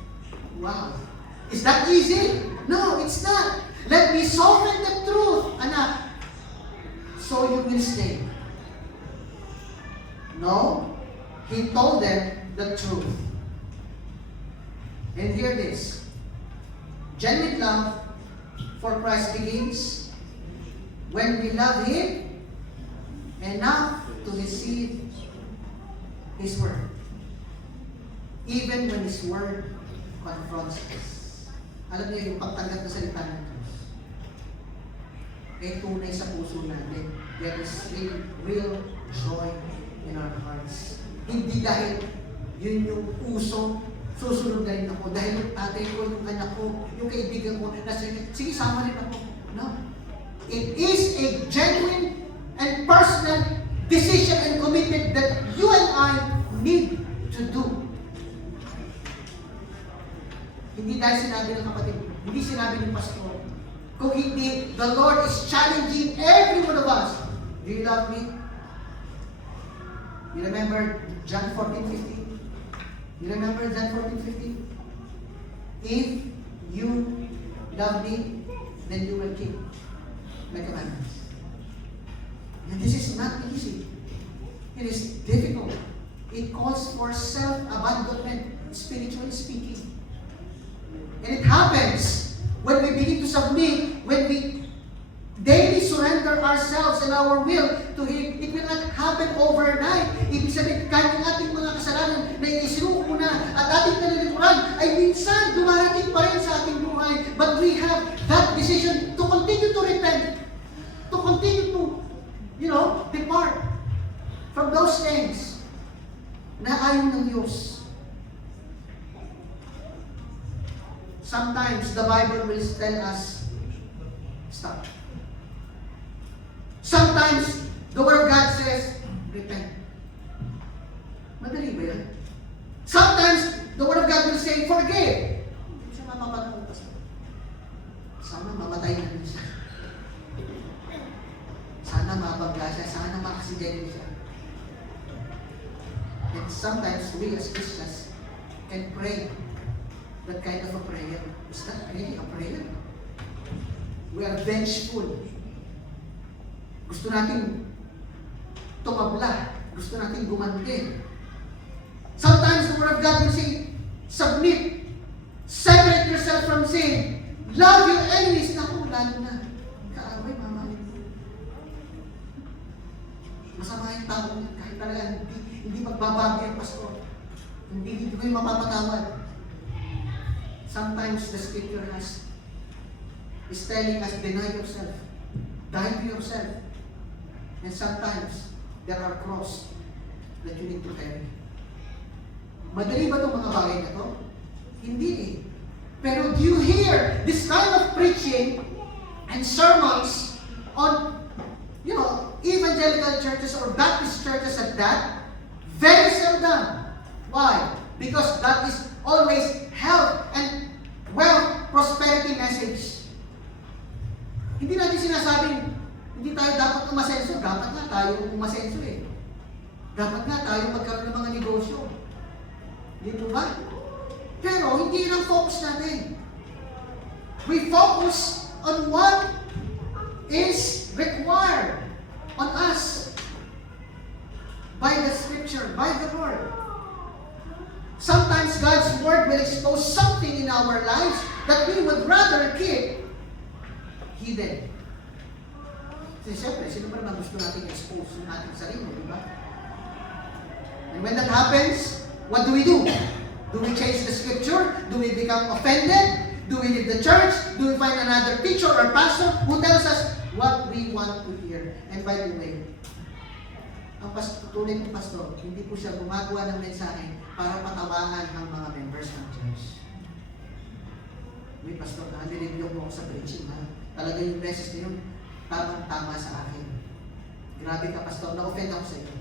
Wow. Is that easy? No, it's not. Let me soften the truth, anak, so you will stay. No, He told them the truth. And hear this. Genuine love for Christ begins when we love Him enough to receive His word. Even when His word confronts us. Alam niyo, yung pagtanggap na salita ng Diyos, ay tunay sa puso natin. There is real joy in our hearts. Hindi dahil yun yung uso, susunod na rin ako. Dahil yung tatay ko, yung anak ko, yung kaibigan ko, sige, sama rin ako. No. It is a genuine and personal decision and commitment that you and I need to do. Hindi dahil sinabi ng kapatid, hindi sinabi ng pastor. Kung hindi, the Lord is challenging every one of us. Do you love me? You remember John 14:15? You remember John 14:15? If you love me, then you will keep my commandments. And this is not easy. It is difficult. It calls for self-abandonment, spiritually speaking. And it happens when we begin to submit, when we daily surrender ourselves and our will to Him. It will not happen overnight. Ibig sabihin, kahit ang ating mga kasalanan na inisinong na at ating nalilikuran ay minsan dumarating pa rin sa ating buhay. But we have that decision to continue to repent, to continue to, depart from those things na ayaw ng Diyos. Sometimes the Bible will tell us, stop. Sometimes the Word of God says, repent. Madali ba yan? Sometimes the Word of God will say, forgive. Hindi siya mapapatawag. Sana mamatay na rin siya. Sana mabangga siya. Sana makaksidente siya. And sometimes we as Christians can pray that kind of a prayer. Is that really a prayer? We are vengeful. Gusto natin tumabla. Gusto natin gumanti. Sometimes the Word of God will say, submit. Separate yourself from sin. Love your enemies. Naku, lalo na. Kaaway, mamahalin mo. Masama yung tao niya. Kahit talaga hindi magbabago yung pastor. Hindi ko yung mapapatawad. Sometimes the Scripture is telling us, deny yourself. Die to yourself. And sometimes, there are cross that you need to carry. Madali ba itong mga bagay na to? Hindi eh. Pero do you hear this kind of preaching and sermons on, evangelical churches or Baptist churches at that? Very seldom. Why? Because that is always health and wealth, prosperity message. Hindi natin sinasabing, hindi tayo dapat umasenso. Dapat nga tayo umasenso eh. Dapat nga tayo magkaroon ng mga negosyo. Di po ba? Pero hindi lang focus natin. We focus on what is required on us by the Scripture, by the Word. Sometimes God's Word will expose something in our lives that we would rather keep hidden. Kasi siyempre, sino ba naman gusto natin expose yung ating sarili, di ba? And when that happens, what do we do? Do we change the Scripture? Do we become offended? Do we leave the church? Do we find another teacher or pastor who tells us what we want to hear? And by the way, ang tunay kong pastor, hindi po siya gumagawa ng mensahe para patawanan ang mga members ng church. Uy, pastor, nilibyo mo ako sa preaching, ha? Talaga yung message na yun, tamang-tama sa akin. Grabe ka, pastor, na-offend ako sa iyo.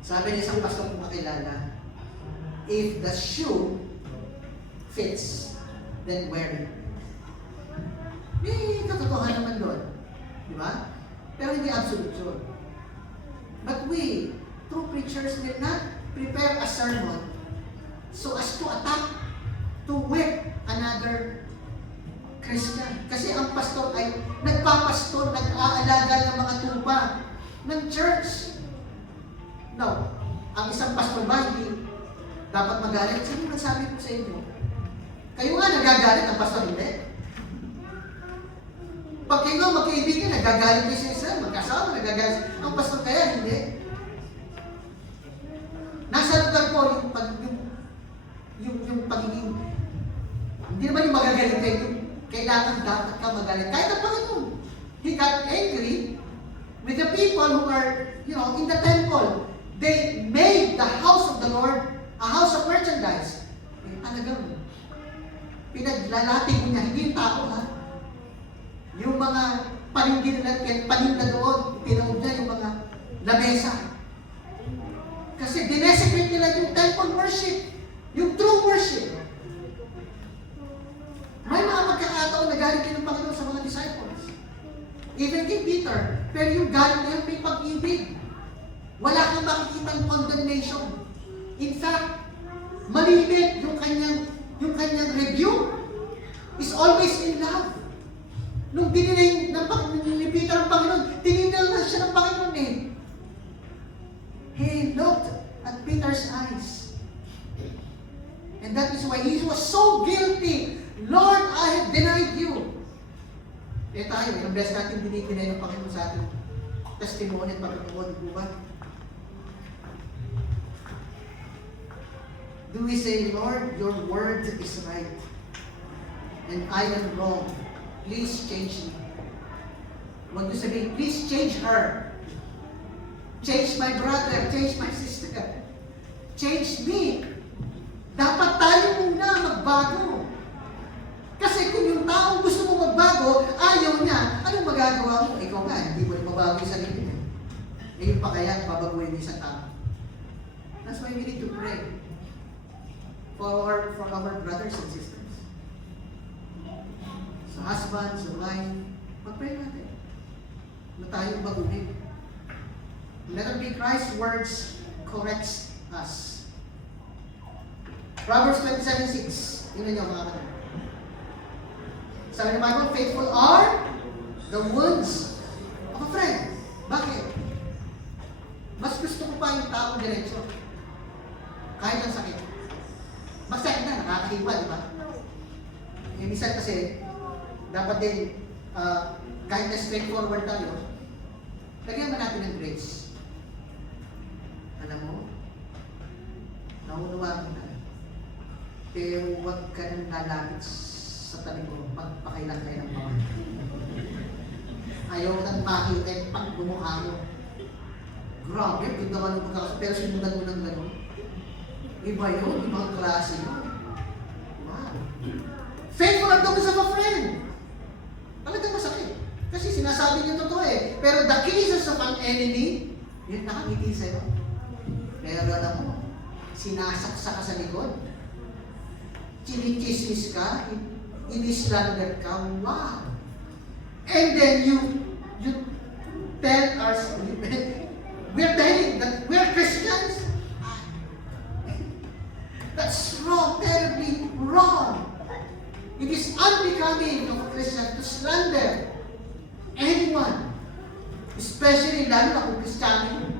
Sabi niya isang pastor kong makilala, if the shoe fits, then wear it. May katotohanan naman doon. Di ba? Pero hindi absolute yun. But we, true preachers, will not prepare a sermon so as to attack, to whip another Christian. Kasi ang pastor ay nagpapastor, nag-aalaga ng mga tupa ng church. No, ang isang pastor ba hindi dapat magalit? Sino nagsabi ko sa inyo? Kayo nga nagagalit, ang pastor hindi. Pag kayo nga magkaibigan, nagagalit kayo sa isa, magkasama, nagagalit. Ang pastor kaya hindi. Nasa lugar ko yung pagiging, hindi naman yung magagalit kayo, kailangan dapat ka magalit. Kahit ang Panginoon, He got angry with the people who are, in the temple. they made the house of the Lord a house of merchandise. Talagang pinaglalating niya, hindi yung tao ha. Yung mga paninda nila, paninda doon, tinawag niya yung mga lamesa. Kasi dinesecrate nila yung temple worship, yung true worship. May mga magkakataon na galing ng Panginoon sa mga disciples. Even kay Peter, pero yung galing na yun may pag-ibig. Wala kang makikitang condemnation. In fact, malimit yung kanyang review is always in love. Nung dinilay ni Peter ang Panginoon, tinignan na siya ng Panginoon eh. He looked at Peter's eyes. And that is why he was so guilty. Lord, I have denied you. Eh tayo, yung best natin dinideny ng Panginoon sa ating testimony at pagkakawad, di ba? Do we say, Lord, your word is right, and I am wrong. Please change me. Huwag niyo sabihin, please change her. Change my brother, change my sister. Change me. Dapat tayo muna magbago. Kasi kung yung taong gusto mo magbago, ayaw niya, anong magagawa mo? Ikaw nga, hindi mo rin mabago yung sarili mo. Eh yung pa kaya, babaguhin mo isang tao. That's why we need to pray for our brothers and sisters. Sa husband, sa wife, mag-pray natin na tayo baguhin. Let it be Christ's words corrects us. Proverbs 27:6. Yun niyo mga kapatid. Sabi ng Bible, faithful are the wounds of a friend. Bakit? Mas gusto ko pa yung taong diretso. Kahit ang sakit. Masakit na, nakakahiwa, di ba? Yung minsan kasi, dapat din, kahit na straightforward tayo, lagyan mo natin ng grace. Alam mo, nauunawaan kita. Pero huwag ka nang lalapit sa tabi ko, magpakailan kayo ng bawal. Ayaw nang makita yung pagmumukha mo. Grabe, ganda ka ng pagkakas, pero sinudan mo ng gano'n. Iba yun, ibang klase yun. Wow. Faithful are those of a friend. Talagang masakit. Kasi sinasabi niya totoo eh. Pero the kisses of an enemy, yun nakangiti sa'yo. Pero alam mo, sinasaksa ka sa likod. Chinichismis ka, in-slander ka, wow. And then you tell us, we're telling that we're Christians. That's wrong, terribly wrong. It is unbecoming of a Christian to slander anyone, especially lalo na kung Kristiyano.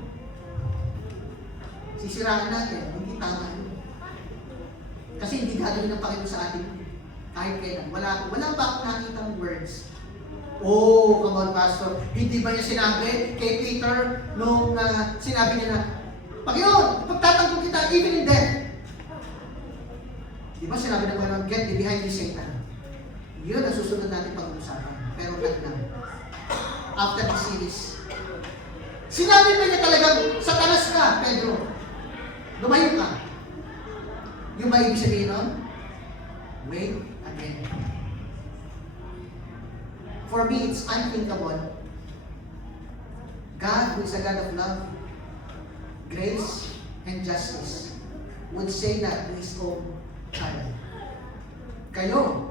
Sisiraan natin, hindi tama yun. Kasi hindi gagawin ng Panginoon sa atin kahit kailan. Wala ba akong nakitang words? Oh, come on, Pastor. Hindi ba niya sinabi kay Peter nung sinabi niya na, Panginoon, pagtatanggol kita even in death. Di ba sinabi ng Panginoon, get thee behind me, Satan. Yun ang susunod natin pag-uusapan. Pero cut lang. After the series. Sinabi ba niya talagang, Satanas ka, Pedro. Lumayo ka. Yung ba ibig sabihin nun? Wait again. For me, it's unthinkable. God, who is a God of love, grace, and justice, would say that to His own child. Kayo,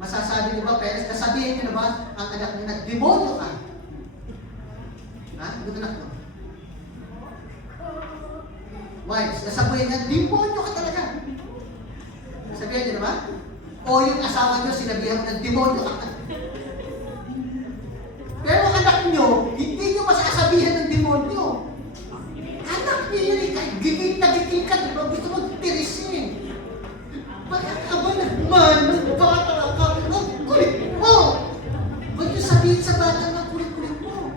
masasabi niyo ba, parents, nasabihin niyo na ba ang anak niyo na demonyo ka? Ha? Ano anak mo? Wives, nasabihin niya, demonyo ka talaga. Sabihin niyo na ba? O yung asawa niyo, sinabihan mo na demonyo ka. Pero anak niyo, hindi niyo masasabihan ng demonyo. Anak niyo yun, kahit gigil na gigil ka, diba? Gusto mo tirisin. Bakit ka ba naman? Bata ka? Ang kulit mo! Huwag niyo sabihin sa bata na kulit-kulit mo.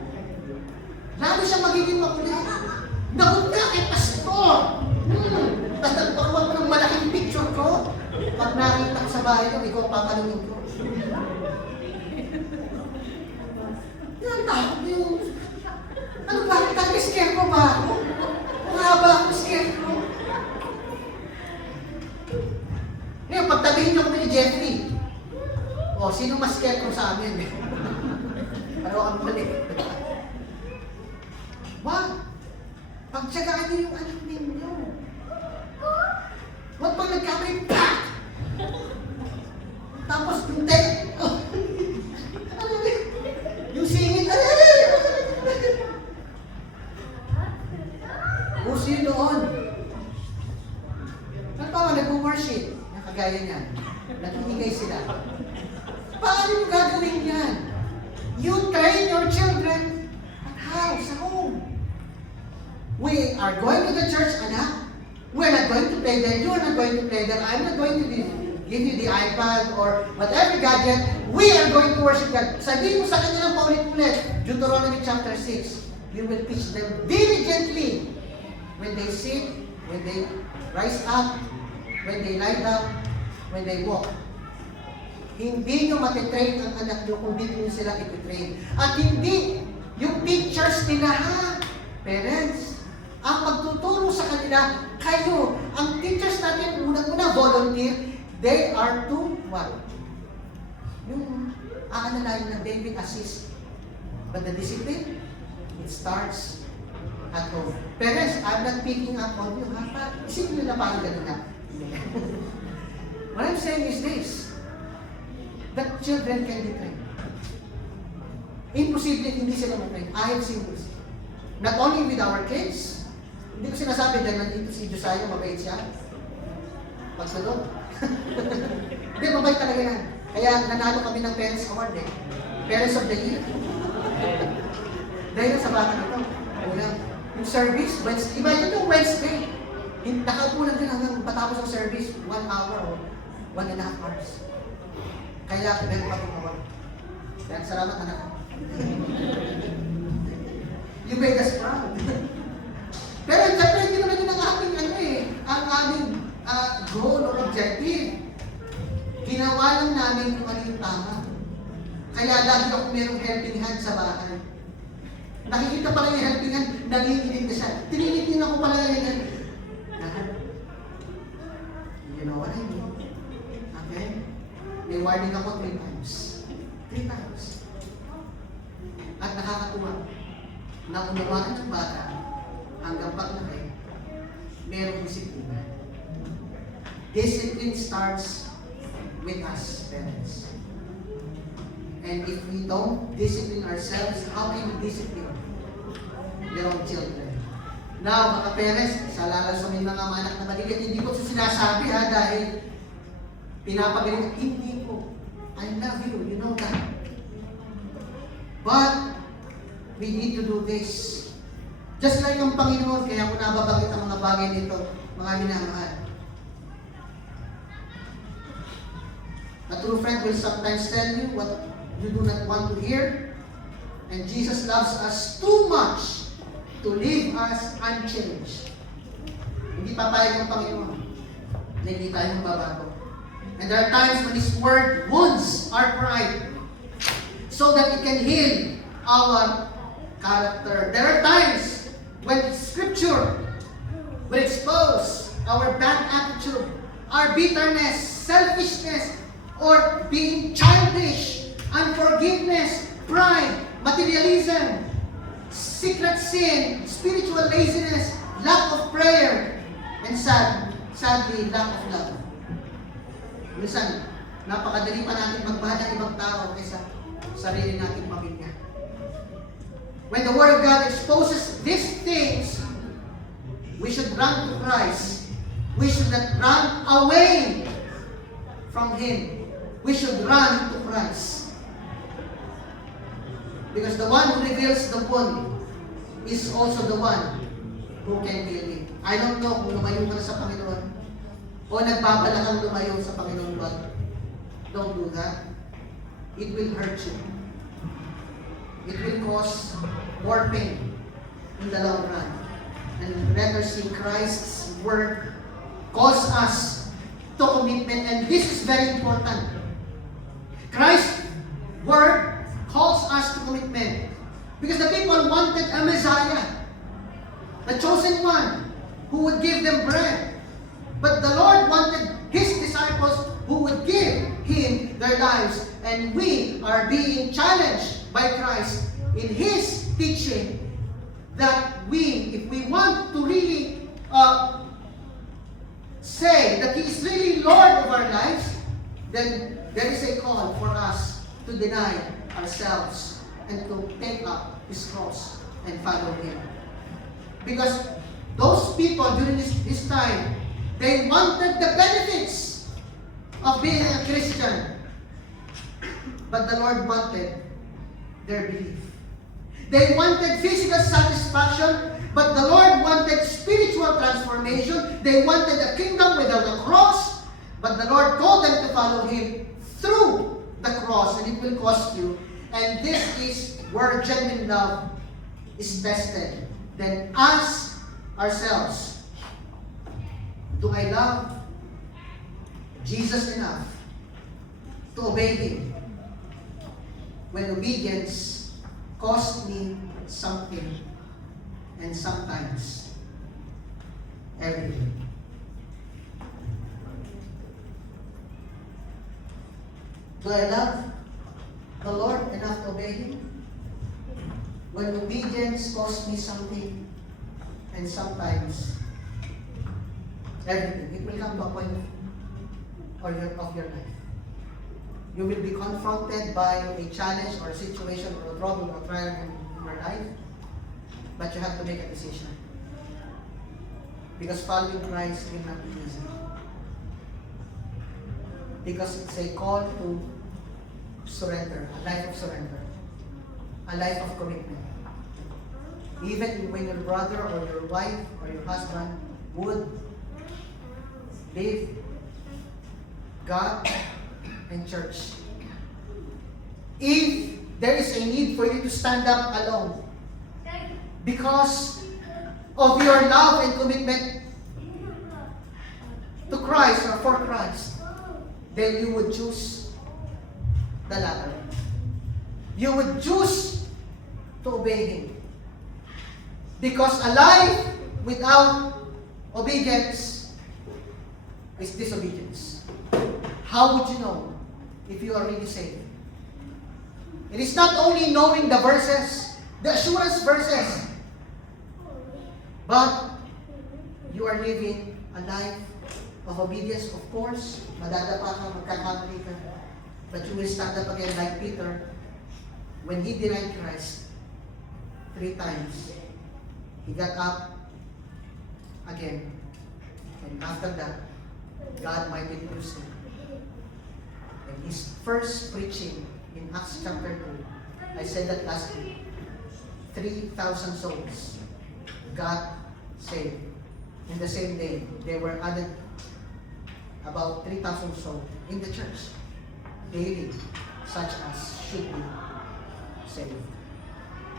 Lalo siya magiging makulit. Nagun ka kay pastor! Tapos nagpakuha mo ng malaking picture ko. Pag nakita ko sa bahay ko, ikaw papanungin ko. Yan, takot yung... Ano ba? Tag-scare ko ba ako? Mga Pero ang mali. Wag! Pagtsagaan niyo yung anak ninyo. Wag pag nagkamali, pak! Tapos yung yung singit, uso yun noon. Nagpawa, nag-worship. Nakagaya niyan. Nag-iingay sila. Paano yung gagawin yan? You train your children at house, sa home. We are going to the church, anak. We're not going to play there. You're not going to play there. I'm not going to give you the iPad or whatever gadget. We are going to worship God. Sabihin mo sa kanila ng paulit-ulit, Deuteronomy chapter 6, you will teach them diligently when they sit, when they rise up, when they lie down, when they walk. Hindi nyo matitrain ang anak nyo kung hindi nyo sila ititrain. At hindi yung teachers nila, ha? Parents, ang magtuturo sa kanila, kayo, ang teachers natin, unang-una volunteer, they are to what? Yung aanalain na they will assist. But the discipline, it starts at home. Parents, I'm not picking up on you, ha? Isipin nyo na parang ganun na. What I'm saying is this, that children can be trained. Imposible hindi sila ma-train. I have seen this. Not only with our kids, hindi ko sinasabi dahil nandito si Josiah, mabait siya. Pagsunod. Hindi, mabait talaga yan. Kaya nanalo kami ng Parents Award eh. Parents of the Year. Dahil sa bata nito. Yung service, Wednesday. Iba yun yung Wednesday. Nakaupo lang din hanggang patapos ng service, 1 hour or 1.5 hours. Kaya meron pa itong award. Kaya salamat anak. You made us proud. Pero siyempre hindi naman yun ang aming ang aming goal or objective. Ginawa lang namin kung ano yung tama. Kaya lagi ako merong helping hand sa bahay. Nakikita pala yung helping hand, nanginginig na siya. Tininitin ako pala yan. You know what I mean? Okay? May warning ako 3 times. 3 times. At nakakatuwa. Naunawaan ng bata hanggang paglaki, merong disiplina. Discipline starts with us, parents. And if we don't discipline ourselves, how can we discipline your own children? Now, mga parents, sa lalo sa may mga anak na maliit, hindi ko sinasabi dahil pinapagaling, hindi ko. I love you, you know that. But, we need to do this. Just like ang Panginoon, kaya ko nababanggit ang mga bagay nito, mga minamahal. A true friend will sometimes tell you what you do not want to hear. And Jesus loves us too much to leave us unchanged. Hindi papayag ang Panginoon na hindi tayo mababago. And there are times when His Word wounds our pride so that it can heal our character. There are times when Scripture will expose our bad attitude, our bitterness, selfishness, or being childish, unforgiveness, pride, materialism, secret sin, spiritual laziness, lack of prayer, and sadly, lack of love. Minsan, napakadali pa natin magmahal ng ibang tao kaysa sarili nating pamilya. When the Word of God exposes these things, we should run to Christ. We should not run away from Him. We should run to Christ. Because the one who reveals the wound is also the one who can heal it. I don't know kung lumayo ka na sa Panginoon o nagbabalakang lumayo sa Panginoon, but don't do that. It will hurt you. It will cause more pain in the long run. And better see Christ's Word calls us to commitment, and this is very important. Christ's Word calls us to commitment. Because the people wanted a Messiah, the chosen one, who would give them bread. But the Lord wanted His disciples who would give Him the their lives. And we are being challenged by Christ in His teaching that if we want to really say that He is really Lord of our lives, then there is a call for us to deny ourselves and to take up His cross and follow Him. Because those people during this time, they wanted the benefits of being a Christian. But the Lord wanted their belief. They wanted physical satisfaction, but the Lord wanted spiritual transformation. They wanted a kingdom without a cross, but the Lord told them to follow Him through the cross, and it will cost you. And this is where genuine love is tested. Then ask ourselves, do I love Jesus enough to obey Him when obedience cost me something, and sometimes everything? Do I love the Lord enough to obey Him when obedience costs me something, and sometimes everything? It will come to a point of your life. You will be confronted by a challenge or a situation or a problem or trial in your life, but you have to make a decision. Because following Christ will not be easy. Because it's a call to surrender, a life of surrender, a life of commitment. Even when your brother or your wife or your husband would leave God and church, if there is a need for you to stand up alone because of your love and commitment to Christ or for Christ, then you would choose the latter. You would choose to obey Him. Because a life without obedience is disobedience. How would you know if you are really saved? It is not only knowing the verses, the assurance verses, but you are living a life of obedience. Of course, madadapa ka, magkakamali ka, but you will stand up again like Peter when he denied Christ 3 times. He got up again, and after that, God mightily used him. And his first preaching in Acts chapter 2, I said that last week, 3,000 souls got saved. In the same day, they were added about 3,000 souls in the church daily, such as should be saved.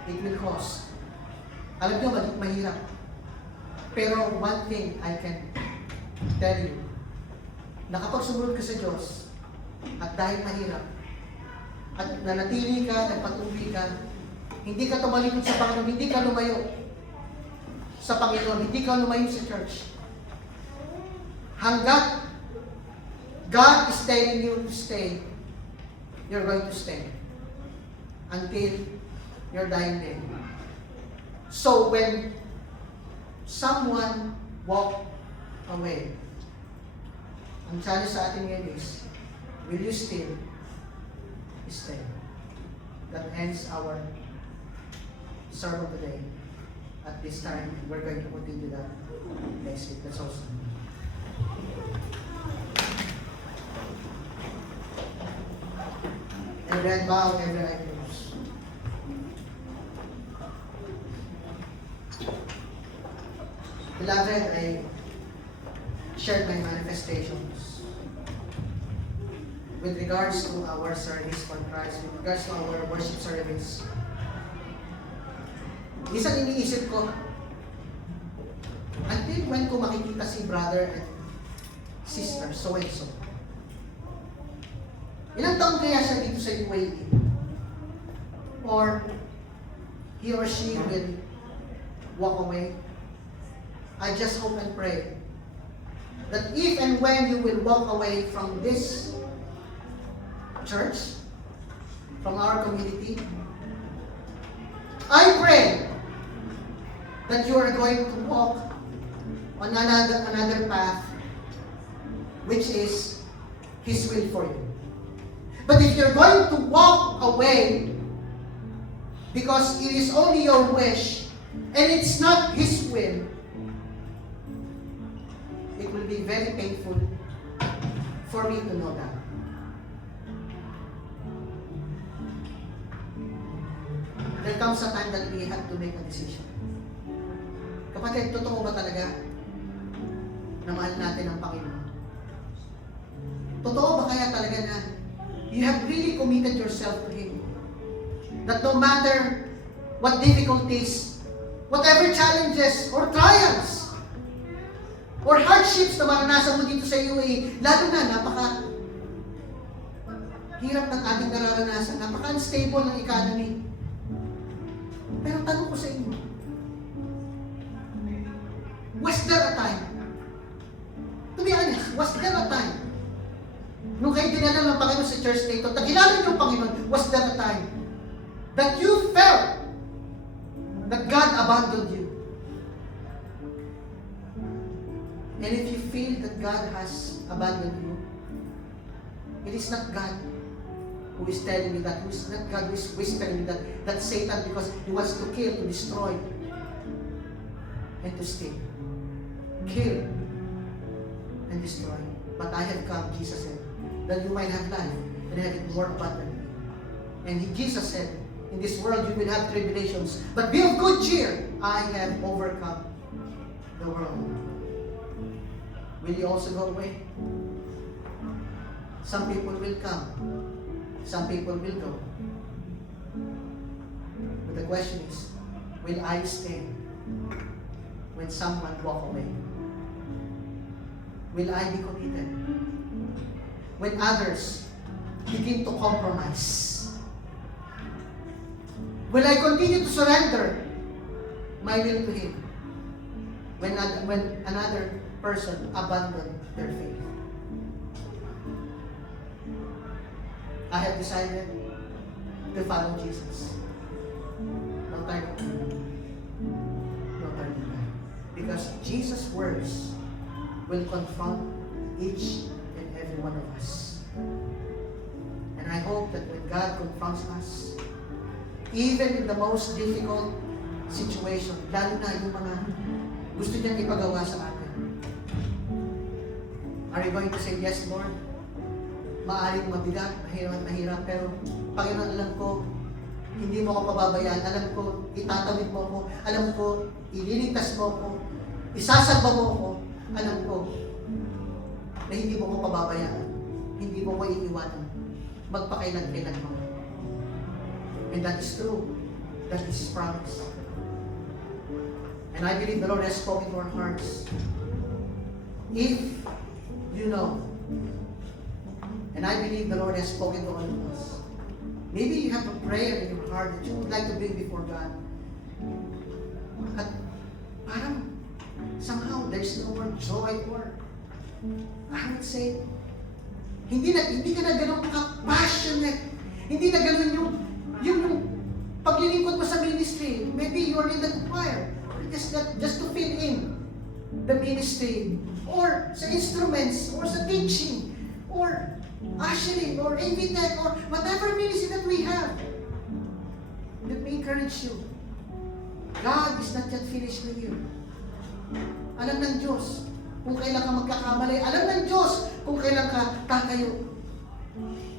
It will cost. Alam nyo, mahirap. Pero one thing I can tell you, na kapag sumunod ka sa Diyos, at dahil mahirap, at nanatili ka, nagpatuloy ka, hindi ka tumalikod sa Panginoon, hindi ka lumayo sa Panginoon, hindi ka lumayo sa church. Hanggat God is telling you to stay, you're going to stay until your dying day. So when someone walk away, ang challenge sa atin ngayon is, will you still stay? That ends our sermon today. At this time, we're going to continue that next week. That's awesome. Every head bowed, every eye closed. Beloved, I shared my manifestations with regards to our service for Christ, with regards to our worship service. Isang iniisip ko, until when ko makikita si brother and sister, so and so. Ilang taon kaya siya dito sa UAE? Or he or she will walk away? I just hope and pray that if and when you will walk away from this church, from our community. I pray that you are going to walk on another path, which is His will for you. But if you're going to walk away because it is only your wish and it's not His will, it will be very painful for me to know that. There comes a time that we have to make a decision. Kapatid, totoo ba talaga na mahal natin ang Panginoon? Totoo ba kaya talaga na you have really committed yourself to Him? That no matter what difficulties, whatever challenges or trials, or hardships na maranasan mo dito sa UAE, lalo na hirap ng ating nararanasan, napaka-unstable ng economy. Pero tanong ko sa inyo, was there a time? To be honest, was there a time? Nung kayo dinala ng Panginoon sa church na ito, nakilala niyo ang Panginoon, was there a time that you felt that God abandoned you? And if you feel that God has abandoned you, it is not God who is telling you that, who is not God who is whispering you that Satan, because he wants to kill, to destroy, and to steal. Kill and destroy. But I have come, Jesus said, that you might have life and have it more abundantly. And Jesus said, in this world you will have tribulations, but be of good cheer. I have overcome the world. Will you also go away? Some people will come. Some people will go. But the question is, will I stay when someone walk away? Will I be committed when others begin to compromise? Will I continue to surrender my will to Him when another person abandon their faith? I have decided to follow Jesus. No turning back. No turning back. Because Jesus' words will confront each and every one of us. And I hope that when God confronts us, even in the most difficult situation, lalo na yung mga gusto niyang ipagawa sa atin, are you going to say, yes, Lord? Maaaring mabigat, mahirap, pero Panginoon, alam ko, hindi mo ako pababayaan. Alam ko, itatawid mo ako. Alam ko, ililigtas mo ako. Isasagba mo ako. Alam ko, na hindi mo ako pababayaan. Hindi mo ako iiwanan. Magpakailan-kailan mo. And that is true. That is His promise. And I believe the Lord has spoken to our hearts. If you know, and I believe the Lord has spoken to all of us. Maybe you have a prayer in your heart that you would like to bring before God. At parang somehow there's no more joy or I would say, hindi ka na ganun ka-passionate. Hindi na ganun yung paglilingkod mo sa ministry. Maybe you're in the choir. Just to fill in the ministry. Or sa instruments, or sa teaching, or ushering, or AVTech, or whatever ministry that we have. Let me encourage you. God is not yet finished with you. Alam ng Diyos kung kailan ka magkakamali. Alam ng Diyos kung kailan ka tatayo.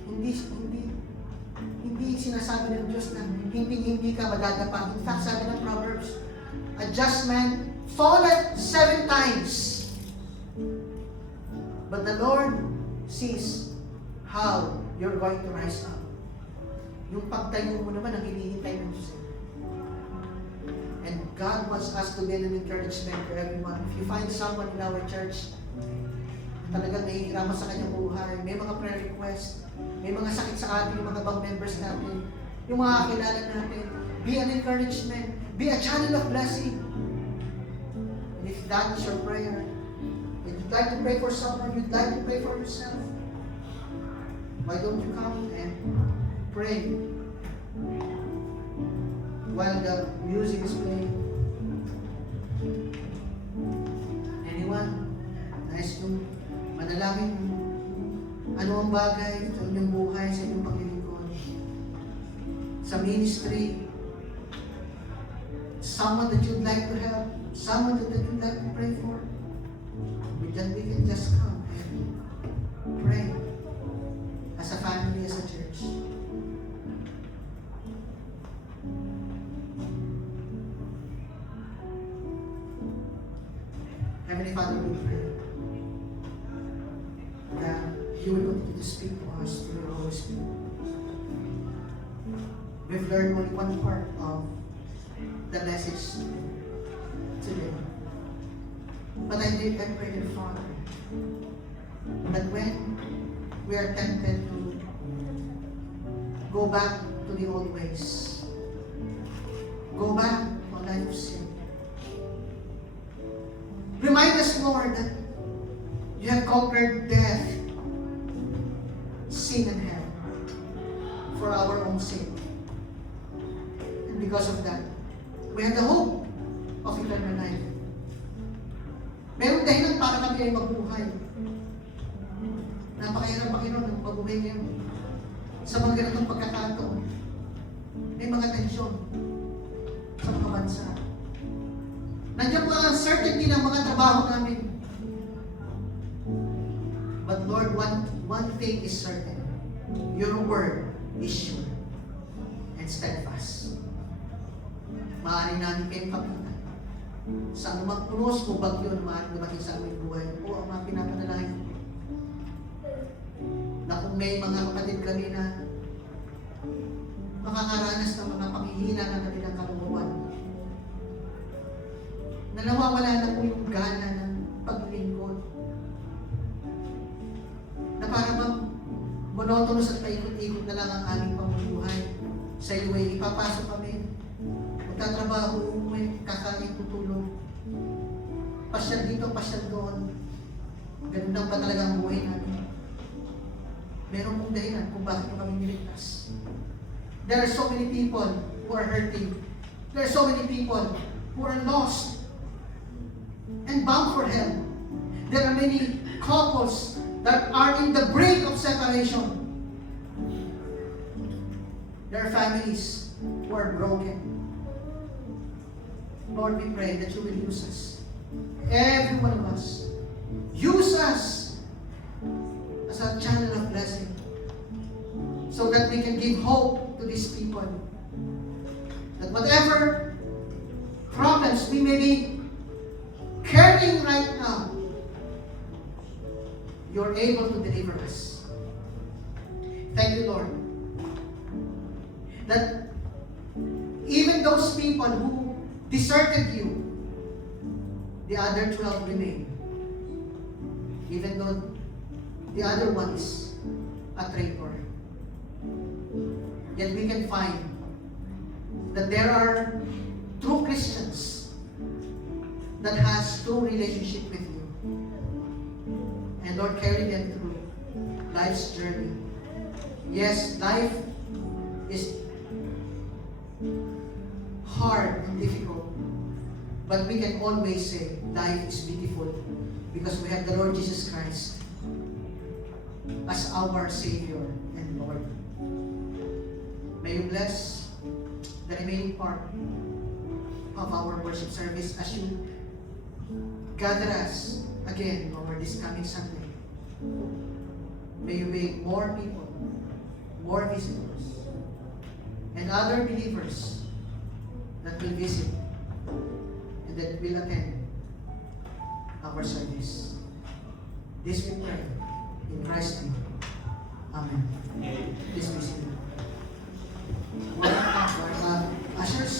Hindi sinasabi ng Diyos na hindi ka madadapa. In fact, sabi ng Proverbs, a just man falleth 7 times. But the Lord sees how you're going to rise up. Yung pagtayo mo naman ang hinihintay ng Diyos. And God wants us to be an encouragement to everyone. If you find someone in our church talagang nahihiraman sa kanyang buhay, may mga prayer request, may mga sakit sa atin, yung mga bang members natin, yung mga kakilala natin, be an encouragement, be a channel of blessing. And if that is your prayer, if you'd like to pray for someone, you'd like to pray for yourself, Why don't you come and pray while the music is playing? Anyone? Nais nyo manalangin ano ang bagay sa inyong buhay, sa inyong paglilingkod, sa ministry, someone that you'd like to help, someone that you'd like to pray for. We can just come and pray as a family, as a church. Heavenly Father, we pray that you will continue to speak to us through your Holy Spirit. We've learned only one part of the message today. But I pray, dear Father, that when we are tempted to go back to the old ways, go back to a life of sin, remind us, Lord, that you have conquered death, sin, and hell for our own sake. And because of that, we have the hope of eternal life. Meron dahilan para kami ay mabuhay. Napakahirap, Panginoon, ng pag-uwi ngayon. Sa mga ganitong pagkakataon, may mga tensyon sa mga bansa. Nandiyan po ang uncertainty ng mga trabaho namin. But Lord, one thing is certain. Your word is sure and steadfast. Maaari namin kayong kapitan. Sa anumang punos o bagyo na maaaring dumating sa aming buhay, po ang mga pinapanalangin ko. Na kung may mga kapatid kami na makakaranas ng mga panghihina ng kanilang kalooban, na nawawala na po yung gana ng paglingkod, na para bang monotonous at paikot-ikot na lang ang aming pamumuhay. Sa iyo ay ipapasok kami, magtatrabaho, umuwi, kakain, tutulong, pasyal dito, pasyal doon. Ganun lang ba talaga ang buhay namin? Meron pong dahilan kung bakit kami niligtas. There are so many people who are hurting. There are so many people who are lost and bound for hell. There are many couples that are in the brink of separation. There are families who are broken. Lord, we pray that you will use us. Every one of us. Use us as a channel of blessing so that we can give hope to these people. That whatever problems we may be carrying right now, you're able to deliver us. Thank you, Lord, that even those people who deserted you, the other 12 remain. Even though the other one is a traitor. Yet we can find that there are true Christians that has true relationship with you. And Lord, carry them through life's journey. Yes, life is hard and difficult, but we can always say life is beautiful because we have the Lord Jesus Christ as our Savior and Lord. May you bless the remaining part of our worship service as you gather us again over this coming Sunday. May you make more people, more visitors, and other believers that will visit and that will attend our service. This we pray in Christ's name. Amen. Please be seated. Ushers.